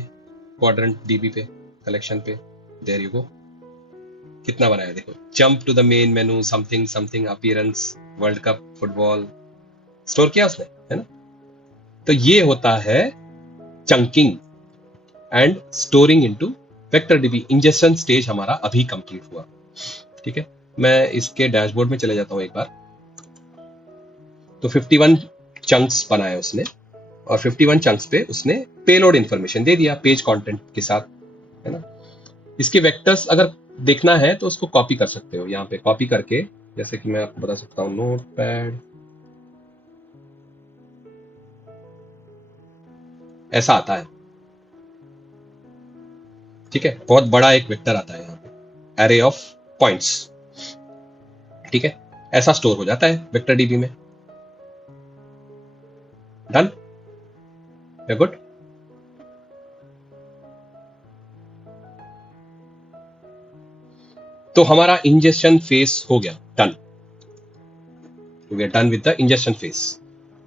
क्वाड्रेंट डीबी पे, कलेक्शन पे, देयर यू गो। कितना बनाया देखो, jump to the main menu, something something, appearance, World Cup, football, store किया उसने, है ना। तो ये होता है chunking and storing into vector DB. Injection stage हमारा अभी कंप्लीट हुआ, ठीक है। मैं इसके डैशबोर्ड में चले जाता हूं एक बार। तो 51 चंक्स बनाए उसने, और 51 चंक्स पे उसने पेलोड इंफॉर्मेशन दे दिया पेज कंटेंट के साथ, है ना। इसके वेक्टर्स अगर देखना है तो उसको कॉपी कर सकते हो, यहाँ पे कॉपी करके, जैसे कि मैं आपको बता सकता हूँ, नोटपैड, ऐसा आता है, ठीक है। बहुत बड़ा एक वेक्टर आता है यहाँ पे, एरे ऑफ पॉइंट्स, ठीक है। ऐसा स्टोर हो जाता है वेक्टर डीबी में। Done, very good. तो हमारा इंजेक्शन फेस हो गया done, we are done with the injection phase.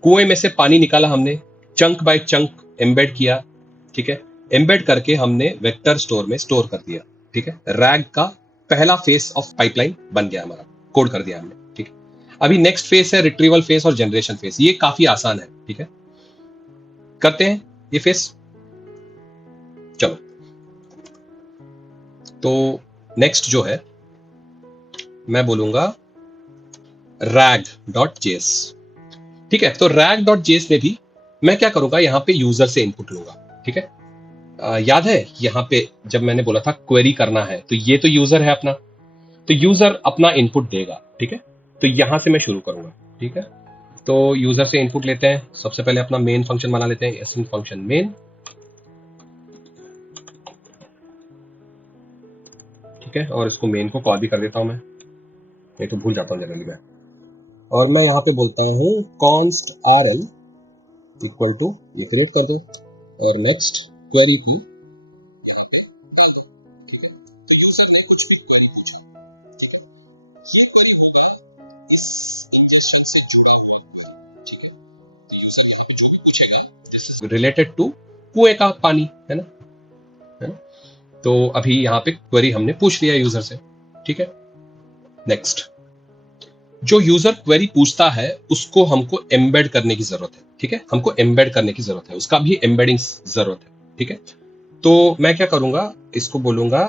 कुएं में से पानी निकाला हमने, चंक बाय चंक एम्बेड किया, ठीक है। एम्बेड करके हमने वेक्टर स्टोर में स्टोर कर दिया, ठीक है। रैग का पहला फेस ऑफ पाइपलाइन बन गया हमारा, कोड कर दिया हमने, ठीक है। अभी नेक्स्ट फेस है रिट्रीवल फेस और जनरेशन फेस। ये काफी आसान है, ठीक है। करते हैं ये फेस, चलो। तो नेक्स्ट जो है, मैं बोलूंगा rag.js, ठीक है। तो rag.js में भी मैं क्या करूंगा, यहाँ पे यूजर से इनपुट लूंगा, ठीक है। याद है यहाँ पे जब मैंने बोला था क्वेरी करना है, तो ये तो यूजर है अपना, तो यूजर अपना इनपुट देगा, ठीक है। तो यहां से मैं शुरू करूंगा, ठीक है। तो यूजर से इनपुट लेते हैं, सबसे पहले अपना मेन फंक्शन बना लेते हैं, एसिन फंक्शन मेन, ठीक है। और इसको मेन को कॉल भी कर देता हूं मैं, नहीं तो भूल जाता हूँ जनरली मैं। और मैं यहाँ पे बोलता हूँ const rl इक्वल टू, ये क्रिएट कर दो, और नेक्स्ट क्वेरी की रिलेटेड टू कुएं का पानी, है ना, है ना। तो अभी यहाँ पे क्वेरी हमने पूछ लिया यूजर से, ठीक है। नेक्स्ट, जो यूजर क्वेरी पूछता है उसको हमको एम्बेड करने की जरूरत है, ठीक है, हमको एम्बेड करने की जरूरत है, उसका भी एम्बेडिंग जरूरत है, ठीक है। तो मैं क्या करूंगा, इसको बोलूंगा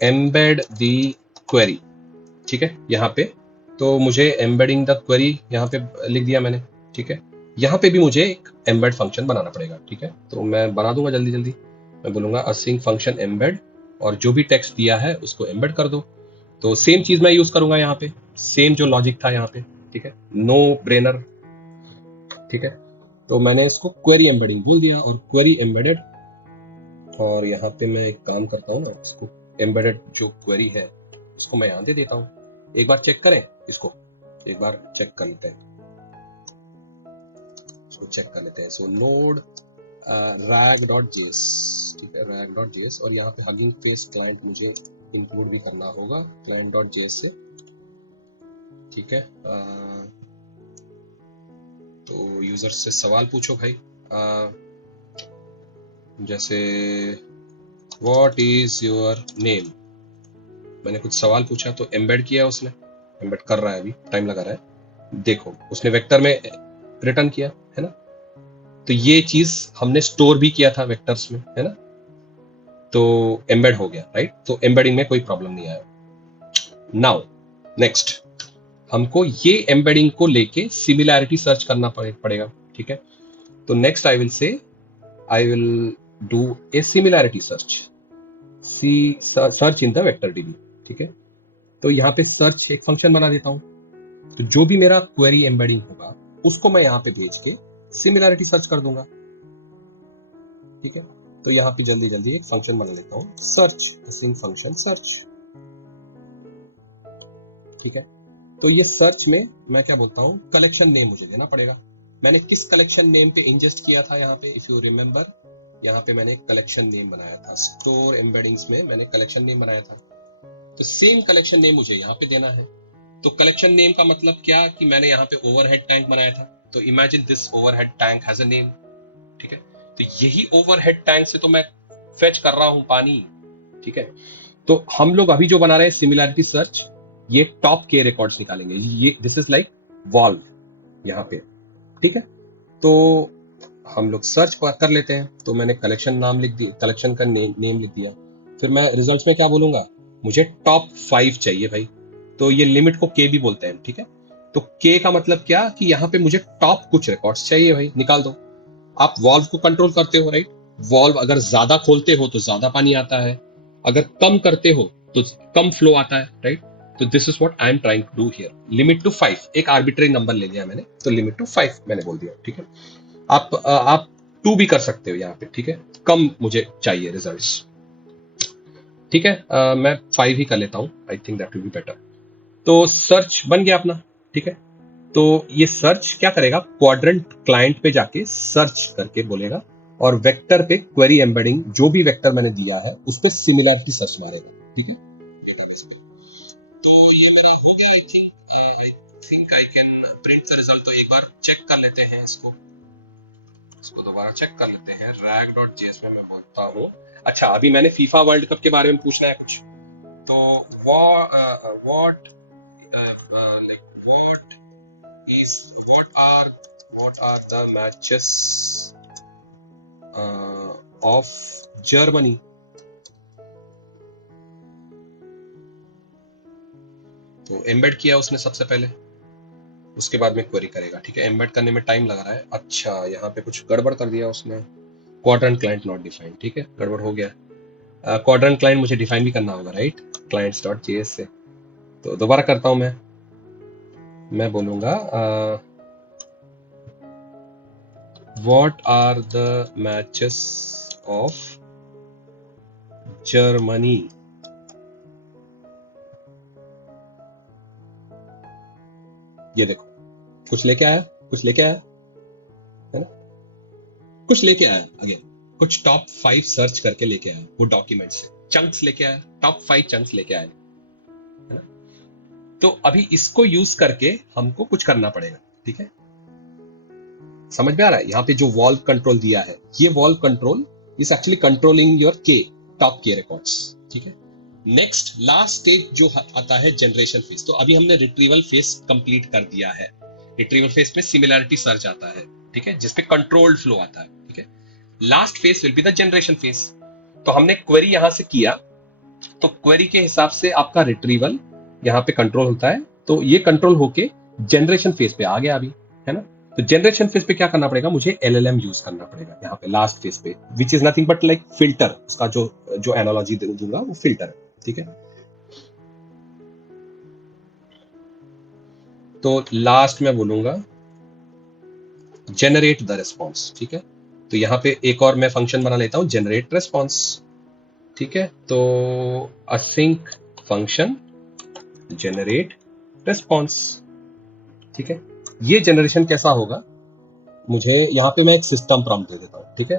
एम्बेड द क्वेरी, ठीक है, यहाँ पे। तो मुझे एम्बेडिंग द क्वेरी यहाँ पे लिख दिया मैंने, ठीक है। यहाँ पे भी मुझे एक एम्बेड फंक्शन बनाना पड़ेगा, ठीक है। तो मैं बना दूंगा जल्दी जल्दी। मैं बोलूंगा असिंक फंक्शन एम्बेड, और जो भी टेक्स्ट दिया है उसको एम्बेड कर दो। तो सेम चीज मैं यूज करूंगा यहाँ पे, सेम जो लॉजिक था यहाँ पे, ठीक है, नो ब्रेनर, ठीक है। तो मैंने इसको क्वेरी एम्बेडिंग बोल दिया और क्वेरी एम्बेडेड। और यहाँ पे मैं एक काम करता हूँ ना, इसको एम्बेडेड जो क्वेरी है इसको मैं यहाँ दे देता हूँ। एक बार चेक करें इसको, एक बार चेक कर लेते हैं, इसको चेक कर लेते हैं। सो नोड rag.js, ठीक है, rag.js, और यहाँ पे हगिंग फेस क्लाइंट मुझे इंक्लूड भी करना होगा client.js से, ठीक है। तो यूजर से सवाल पूछो भाई, जैसे व्हाट इज योर नेम, मैंने कुछ सवाल पूछा तो एम्बेड किया उसने, एम्बेड कर रहा है, अभी टाइम लगा रहा है। देखो उसने वेक्टर में रिटर्न किया, है ना। तो ये चीज हमने स्टोर भी किया था वेक्टर्स में, है ना। तो एम्बेड हो गया, राइट। तो एम्बेडिंग में कोई प्रॉब्लम नहीं आया। नाउ नेक्स्ट, हमको ये एम्बेडिंग को लेके सिमिलैरिटी सर्च करना पड़ेगा, ठीक है। तो next I will say I will do A similarity search, search in the vector dB, ठीक है। तो यहाँ पे सर्च एक फंक्शन बना देता हूँ। तो जो भी मेरा क्वेरी एम्बेडिंग होगा उसको मैं यहाँ पे भेज के सिमिलैरिटी सर्च कर दूंगा, ठीक है। तो यहाँ पे जल्दी जल्दी एक फंक्शन बना लेता हूँ, सर्च, असिंक फंक्शन सर्च, ठीक है। तो ये सर्च में मैं क्या बोलता हूँ, कलेक्शन नेम मुझे देना पड़ेगा। मैंने किस कलेक्शन नेम पे इंजेस्ट किया था यहाँ पे, इफ यू रिमेम्बर, यहाँ पे मैंने एक कलेक्शन नेम बनाया था, स्टोर एम्बेडिंग्स में मैंने कलेक्शन नेम बनाया था। तो सेम कलेक्शन नेम मुझे यहाँ पे देना है। तो कलेक्शन नेम का मतलब क्या कि मैंने यहाँ पे ओवरहेड टैंक बनाया था, तो imagine this overhead tank has a name, ठीक है। तो यही ओवरहेड टैंक से तो मैं फेच कर रहा हूं पानी, ठीक है। तो हम लोग अभी जो बना रहे हैं सिमिलैरिटी सर्च, ये टॉप के रिकॉर्ड्स निकालेंगे, ये दिस इज लाइक वॉल्व यहाँ पे, ठीक है। तो हम लोग सर्च कर लेते हैं। तो मैंने कलेक्शन नाम लिख दिया, कलेक्शन का नेम लिख दिया। फिर मैं रिजल्ट्स में क्या बोलूंगा, मुझे टॉप 5 चाहिए भाई। तो ये लिमिट को के भी बोलते हैं, ठीक है। तो के का मतलब क्या कि यहाँ पे मुझे टॉप कुछ रिकॉर्ड्स चाहिए भाई, निकाल दो। आप वॉल्व को कंट्रोल करते हो, राइट। वॉल्व अगर ज्यादा खोलते हो तो ज्यादा पानी आता है, अगर कम करते हो तो कम फ्लो आता है, राइट। तो this is what I am trying to do here. Limit to 5, एक आर्बिट्रेरी नंबर ले लिया मैंने, तो लिमिट टू 5 मैंने बोल दिया, ठीक है। आप 2 भी कर सकते हो यहाँ पे, ठीक है, कम मुझे चाहिए रिजल्ट्स, ठीक है। मैं 5 ही कर लेता हूँ, I think that will be better. तो सर्च बन गया अपना, ठीक है। तो ये सर्च क्या करेगा, क्वाड्रेंट क्लाइंट पे जाके सर्च करके बोलेगा, और वेक्टर पे क्वेरी एम्बेडिंग जो भी वेक्टर मैंने दिया है उस पर सिमिलैरिटी सर्च मारेगा, ठीक है, डेटाबेस पे। तो ये मेरा हो गया, आई think I can print the result. तो एक बार चेक कर लेते हैं इसको दोबारा चेक कर लेते हैं। rag.js में मैं बोलता हूँ, अच्छा अभी मैंने फीफा वर्ल्ड कप के बारे में पूछना है कुछ। तो what what are the matches of Germany? तो एम्बेड किया उसने सबसे पहले, उसके बाद में क्वेरी करेगा, ठीक है। एम्बेड करने में टाइम लग रहा है। अच्छा यहाँ पे कुछ गड़बड़ कर दिया उसने, क्वाड्रेंट क्लाइंट नॉट डिफाइंड, ठीक है, गड़बड़ हो गया। क्वाड्रेंट क्लाइंट मुझे डिफाइन भी करना होगा, राइट, clients.js से। तो दोबारा करता हूं मैं बोलूंगा what are the matches of Germany? ये देखो कुछ लेके आया, कुछ लेके आया, है ना, कुछ लेके आया, अगेन कुछ टॉप 5 सर्च करके लेके आया, वो डॉक्यूमेंट से चंक्स लेके आया, टॉप 5 चंक्स लेके आया, है ना। तो अभी इसको यूज करके हमको कुछ करना पड़ेगा, ठीक है। समझ में आ रहा है? यहाँ पे जो वॉल्व कंट्रोल दिया है, ये valve control is actually controlling your के टॉप के रिकॉर्ड्स, ठीक है। नेक्स्ट लास्ट स्टेज जो आता है जनरेशन फेज। तो अभी हमने रिट्रीवल फेज कंप्लीट कर दिया है। रिट्रीवल फेज में सिमिलैरिटी सर्च आता है, ठीक है, जिसपे कंट्रोल्ड फ्लो आता है, ठीक है। Last phase will be the generation phase. तो हमने क्वेरी यहां से किया, तो क्वेरी के हिसाब से आपका रिट्रीवल यहाँ पे कंट्रोल होता है। तो ये कंट्रोल होके जनरेशन फेज पे आ गया अभी, है ना। तो जनरेशन फेज पे क्या करना पड़ेगा, मुझे एलएलएम यूज करना पड़ेगा यहाँ पे लास्ट फेज पे, which is nothing but like filter. उसका जो एनालॉजी दूंगा वो फिल्टर है, ठीक है। तो लास्ट में बोलूंगा जनरेट द रिस्पॉन्स, ठीक है। तो यहाँ पे एक और मैं फंक्शन बना लेता हूं, जनरेट रिस्पॉन्स, ठीक है। तो असिंक फंक्शन जनरेट रिस्पॉन्स, ठीक है। ये जनरेशन कैसा होगा, मुझे यहाँ पे मैं एक सिस्टम प्रॉम्प्ट दे देता हूं, ठीक है।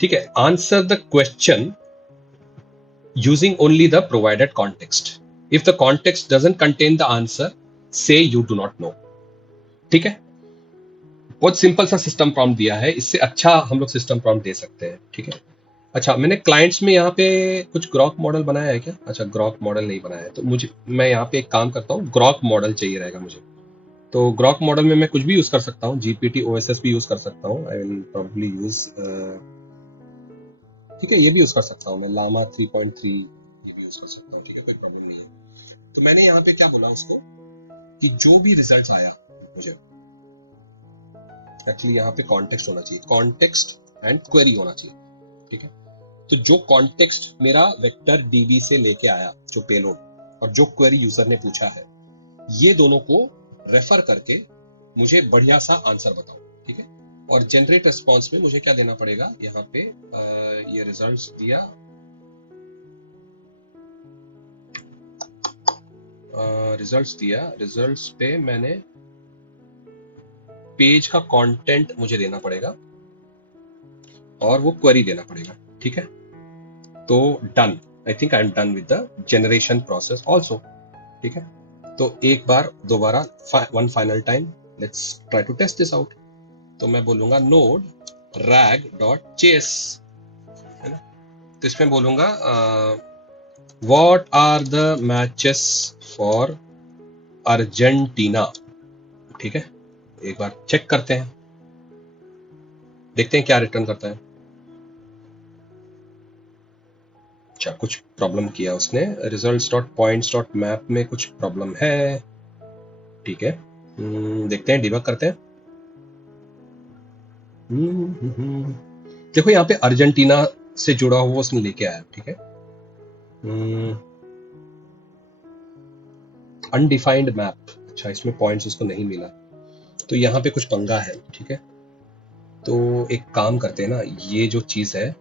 ठीक है, answer the question using only the provided context. If the context doesn't contain the answer, से यू डू नॉट नो, ठीक है। बहुत सिंपल सा सिस्टम प्रॉम्प्ट दिया है, इससे अच्छा हम लोग सिस्टम प्रॉम्प्ट दे सकते हैं, ठीक है। अच्छा, मैंने क्लाइंट्स में यहाँ पे कुछ ग्रॉक मॉडल बनाया है क्या? अच्छा, ग्रॉक मॉडल नहीं बनाया है, तो मैं यहाँ पे एक काम करता हूँ, ग्रॉक मॉडल चाहिए रहेगा मुझे। तो ग्रॉक मॉडल में मैं कुछ भी यूज कर सकता हूँ, जीपीटी ओएसएस भी यूज कर सकता हूँ, आई विल प्रोबब्ली यूज, ठीक है, ये भी यूज कर सकता हूँ मैं, लामा 3.3 ये भी यूज कर सकता हूँ, ठीक है, कोई प्रॉब्लम नहीं है। तो मैंने यहाँ पे क्या बोला उसको कि जो भी रिजल्ट आया मुझे, एक्चुअली यहाँ पे कॉन्टेक्स्ट होना चाहिए, कॉन्टेक्स्ट एंड क्वेरी होना चाहिए, ठीक है। तो जो कॉन्टेक्स्ट मेरा वेक्टर डीबी से लेके आया, जो पेलोड, और जो क्वेरी यूजर ने पूछा है, ये दोनों को रेफर करके मुझे बढ़िया सा आंसर बताओ, ठीक है। और जनरेट रिस्पॉन्स में मुझे क्या देना पड़ेगा, यहाँ पे ये रिजल्ट्स दिया, रिजल्ट्स पे मैंने पेज का कंटेंट मुझे देना पड़ेगा और वो क्वेरी देना पड़ेगा, ठीक है। तो done, I think I am done with the generation process also, ठीक है। तो एक बार दोबारा one final time, let's try to test this out. तो मैं बोलूंगा नोड रैग डॉट जेएस, है ना। तो इसमें बोलूंगा what are the matches for Argentina, ठीक है। एक बार चेक करते हैं, देखते हैं क्या रिटर्न करता है। अच्छा, कुछ प्रॉब्लम किया उसने, results dot points dot map में कुछ प्रॉब्लम है, ठीक है। देखते हैं, डिबग करते हैं। देखो यहाँ पे अर्जेंटीना से जुड़ा हुआ उसने लेके आया, ठीक है। अनडिफाइंड मैप, अच्छा, इसमें पॉइंट्स उसको नहीं मिला, तो यहाँ पे कुछ पंगा है, ठीक है। तो एक काम करते हैं ना, ये जो चीज है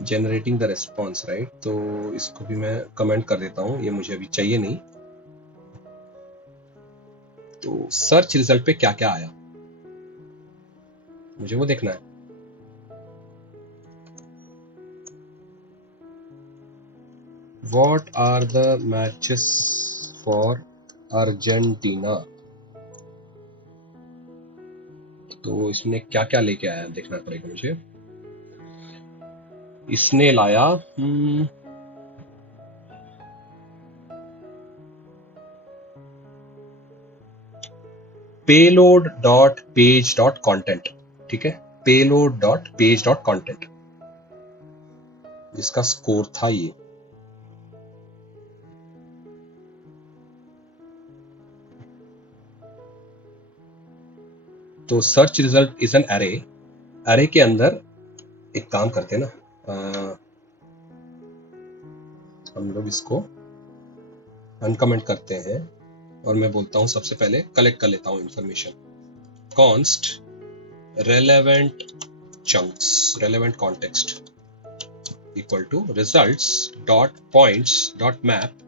जनरेटिंग द रिस्पॉन्स, राइट, तो इसको भी मैं कमेंट कर देता हूँ, ये मुझे अभी चाहिए नहीं। तो सर्च रिजल्ट पे क्या क्या आया मुझे वो देखना है। What are the matches for Argentina, तो इसने क्या क्या लेके आया देखना पड़ेगा मुझे। इसने लाया payload dot page dot content, ठीक है, payload dot page dot content, जिसका स्कोर था ये। तो search result is an array, array के अंदर एक काम करते हैं ना, हम लोग इसको अनकमेंट करते हैं और मैं बोलता हूं सबसे पहले कलेक्ट कर लेता हूं information, const relevant chunks, relevant context equal to results dot points dot map,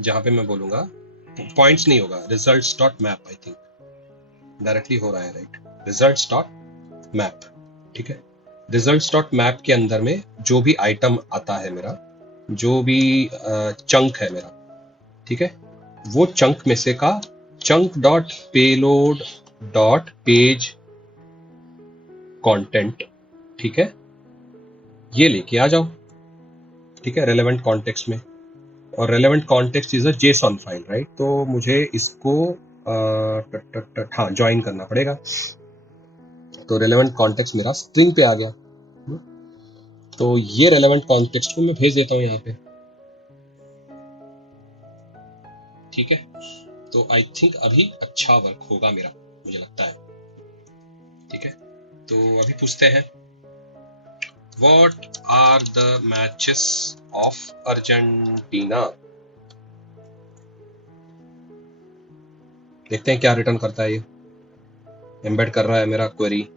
जहां पे मैं बोलूंगा पॉइंट्स नहीं होगा, results dot map, I think directly हो रहा है, राइट, रिजल्ट्स डॉट मैप, ठीक है। रिजल्ट्स डॉट मैप के अंदर में जो भी आइटम आता है मेरा, जो भी चंक है मेरा, ठीक है, वो चंक में से का chunk dot payload dot page content, ठीक है, ये लेके आ जाओ, ठीक है, रेलेवेंट कॉन्टेक्स्ट में। और relevant context is a JSON file, right? तो मुझे इसको हाँ ज्वाइन करना पड़ेगा। तो रेलेवेंट कॉन्टेक्स्ट मेरा स्ट्रिंग पे आ गया। तो ये रेलेवेंट कॉन्टेक्स्ट को मैं भेज देता हूं यहाँ पे, ठीक है। तो आई थिंक अभी अच्छा वर्क होगा मेरा, मुझे लगता है, ठीक है। तो अभी पूछते हैं, what are the matches of Argentina. देखते हैं क्या रिटर्न करता है ये। एम्बेड कर रहा है मेरा query.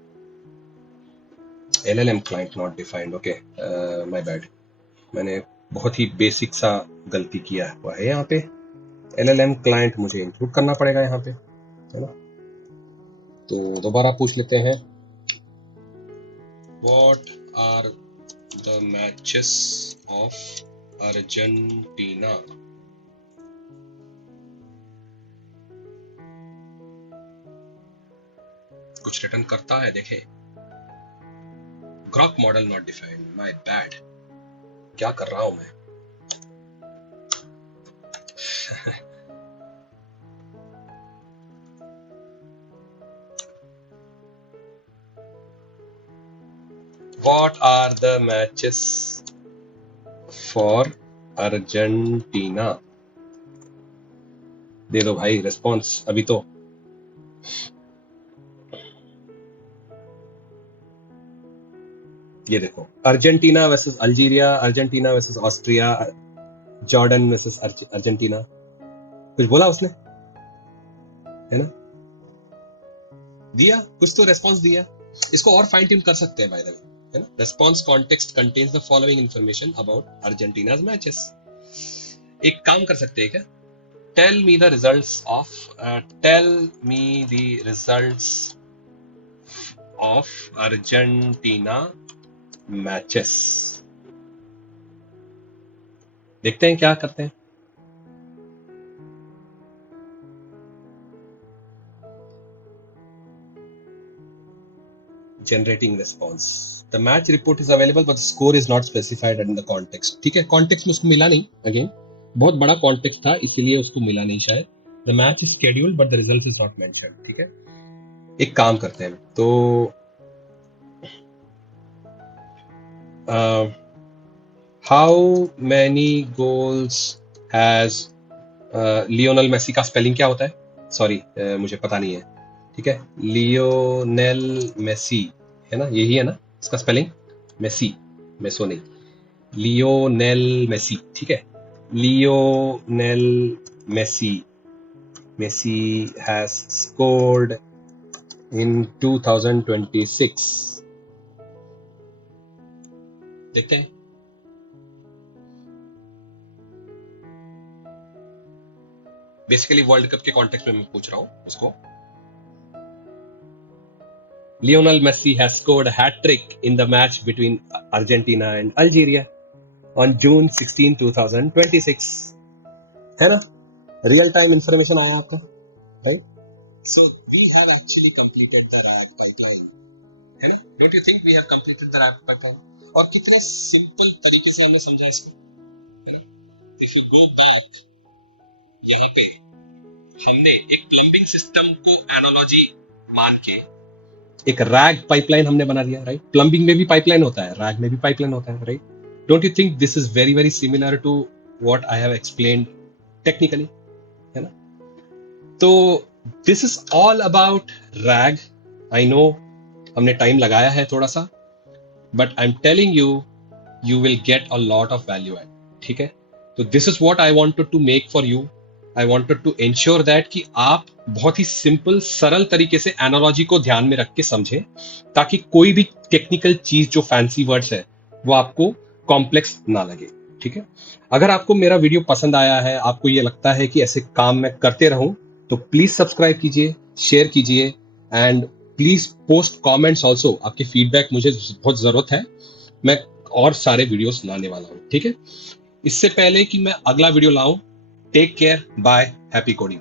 LLM client not defined, okay, my bad, मैंने बहुत ही बेसिक सा गलती किया हुआ है यहाँ पे। LLM क्लाइंट मुझे इंक्लूड करना पड़ेगा यहाँ पे, है ना। तो दोबारा पूछ लेते हैं, what are the matches of Argentina. कुछ रिटर्न करता है, देखे। Grok model not defined, my bad, क्या कर रहा हूं मैं। What are the matches for Argentina? दे दो भाई रिस्पॉन्स अभी तो। ये देखो, Argentina versus Algeria, Argentina versus Austria, Jordan versus Argentina. कुछ बोला उसने, है ना, दिया कुछ तो रेस्पॉन्स दिया। इसको और फाइन ट्यून कर सकते हैं बाय द वे, है ना। Response context contains the following information about Argentina's matches. एक काम कर सकते हैं क्या, tell me the results of Argentina matches. देखते हैं क्या करते हैं। Generating response. The match report is available but the score is not specified in the context. ठीक है, कॉन्टेक्स्ट में उसको मिला नहीं, अगेन बहुत बड़ा कॉन्टेक्स्ट था इसीलिए उसको मिला नहीं शायद। The match is scheduled but the result is not mentioned, ठीक है। एक काम करते हैं, तो how many goals has Lionel Messi का स्पेलिंग क्या होता है? सॉरी, मुझे पता नहीं है, ठीक है। लियोनेल मेसी, है ना, यही है ना इसका स्पेलिंग, मेसी, मेसो नहीं, लियोनेल मेसी, ठीक है। Lionel Messi has scored in 2026। देखते हैं। बेसिकली वर्ल्ड कप के कॉन्टेक्स्ट में मैं पूछ रहा हूं उसको। Lionel Messi has scored a hat-trick in the match between Argentina and Algeria on June 16, 2026. है ना, रियल टाइम इंफॉर्मेशन आया आपका, right? So we have actually completed the RAG pipeline, है ना? Don't you think we have completed the RAG pipeline? और कितने simple तरीके से हमने समझा इसको, है ना? If you go back, यहाँ पे हमने एक प्लम्बिंग सिस्टम को एनालॉजी मान के एक रैग पाइपलाइन हमने बना दिया, राइट? प्लम्बिंग में भी पाइपलाइन होता है, रैग में भी पाइपलाइन होता है, right? Don't you think this is very very similar to what I have explained technically, है ना? तो this is all about RAG. I know हमने टाइम लगाया है थोड़ा सा, but I am telling you, you will get a lot of value add, ठीक है? तो this is what I wanted to make for you. I wanted to ensure that कि आप बहुत ही सिंपल सरल तरीके से एनालॉजी को ध्यान में रख के समझें, ताकि कोई भी टेक्निकल चीज जो फैंसी वर्ड्स है वो आपको कॉम्प्लेक्स ना लगे, ठीक है? अगर आपको मेरा वीडियो पसंद आया है, आपको ये लगता है कि ऐसे काम मैं करते रहूं, तो प्लीज सब्सक्राइब कीजिए, शेयर कीजिए, and please post comments also, आपके फीडबैक मुझे बहुत जरूरत है। मैं और सारे वीडियोस लाने वाला हूँ, ठीक है। इससे पहले कि मैं अगला वीडियो लाऊं, take care, bye, happy coding.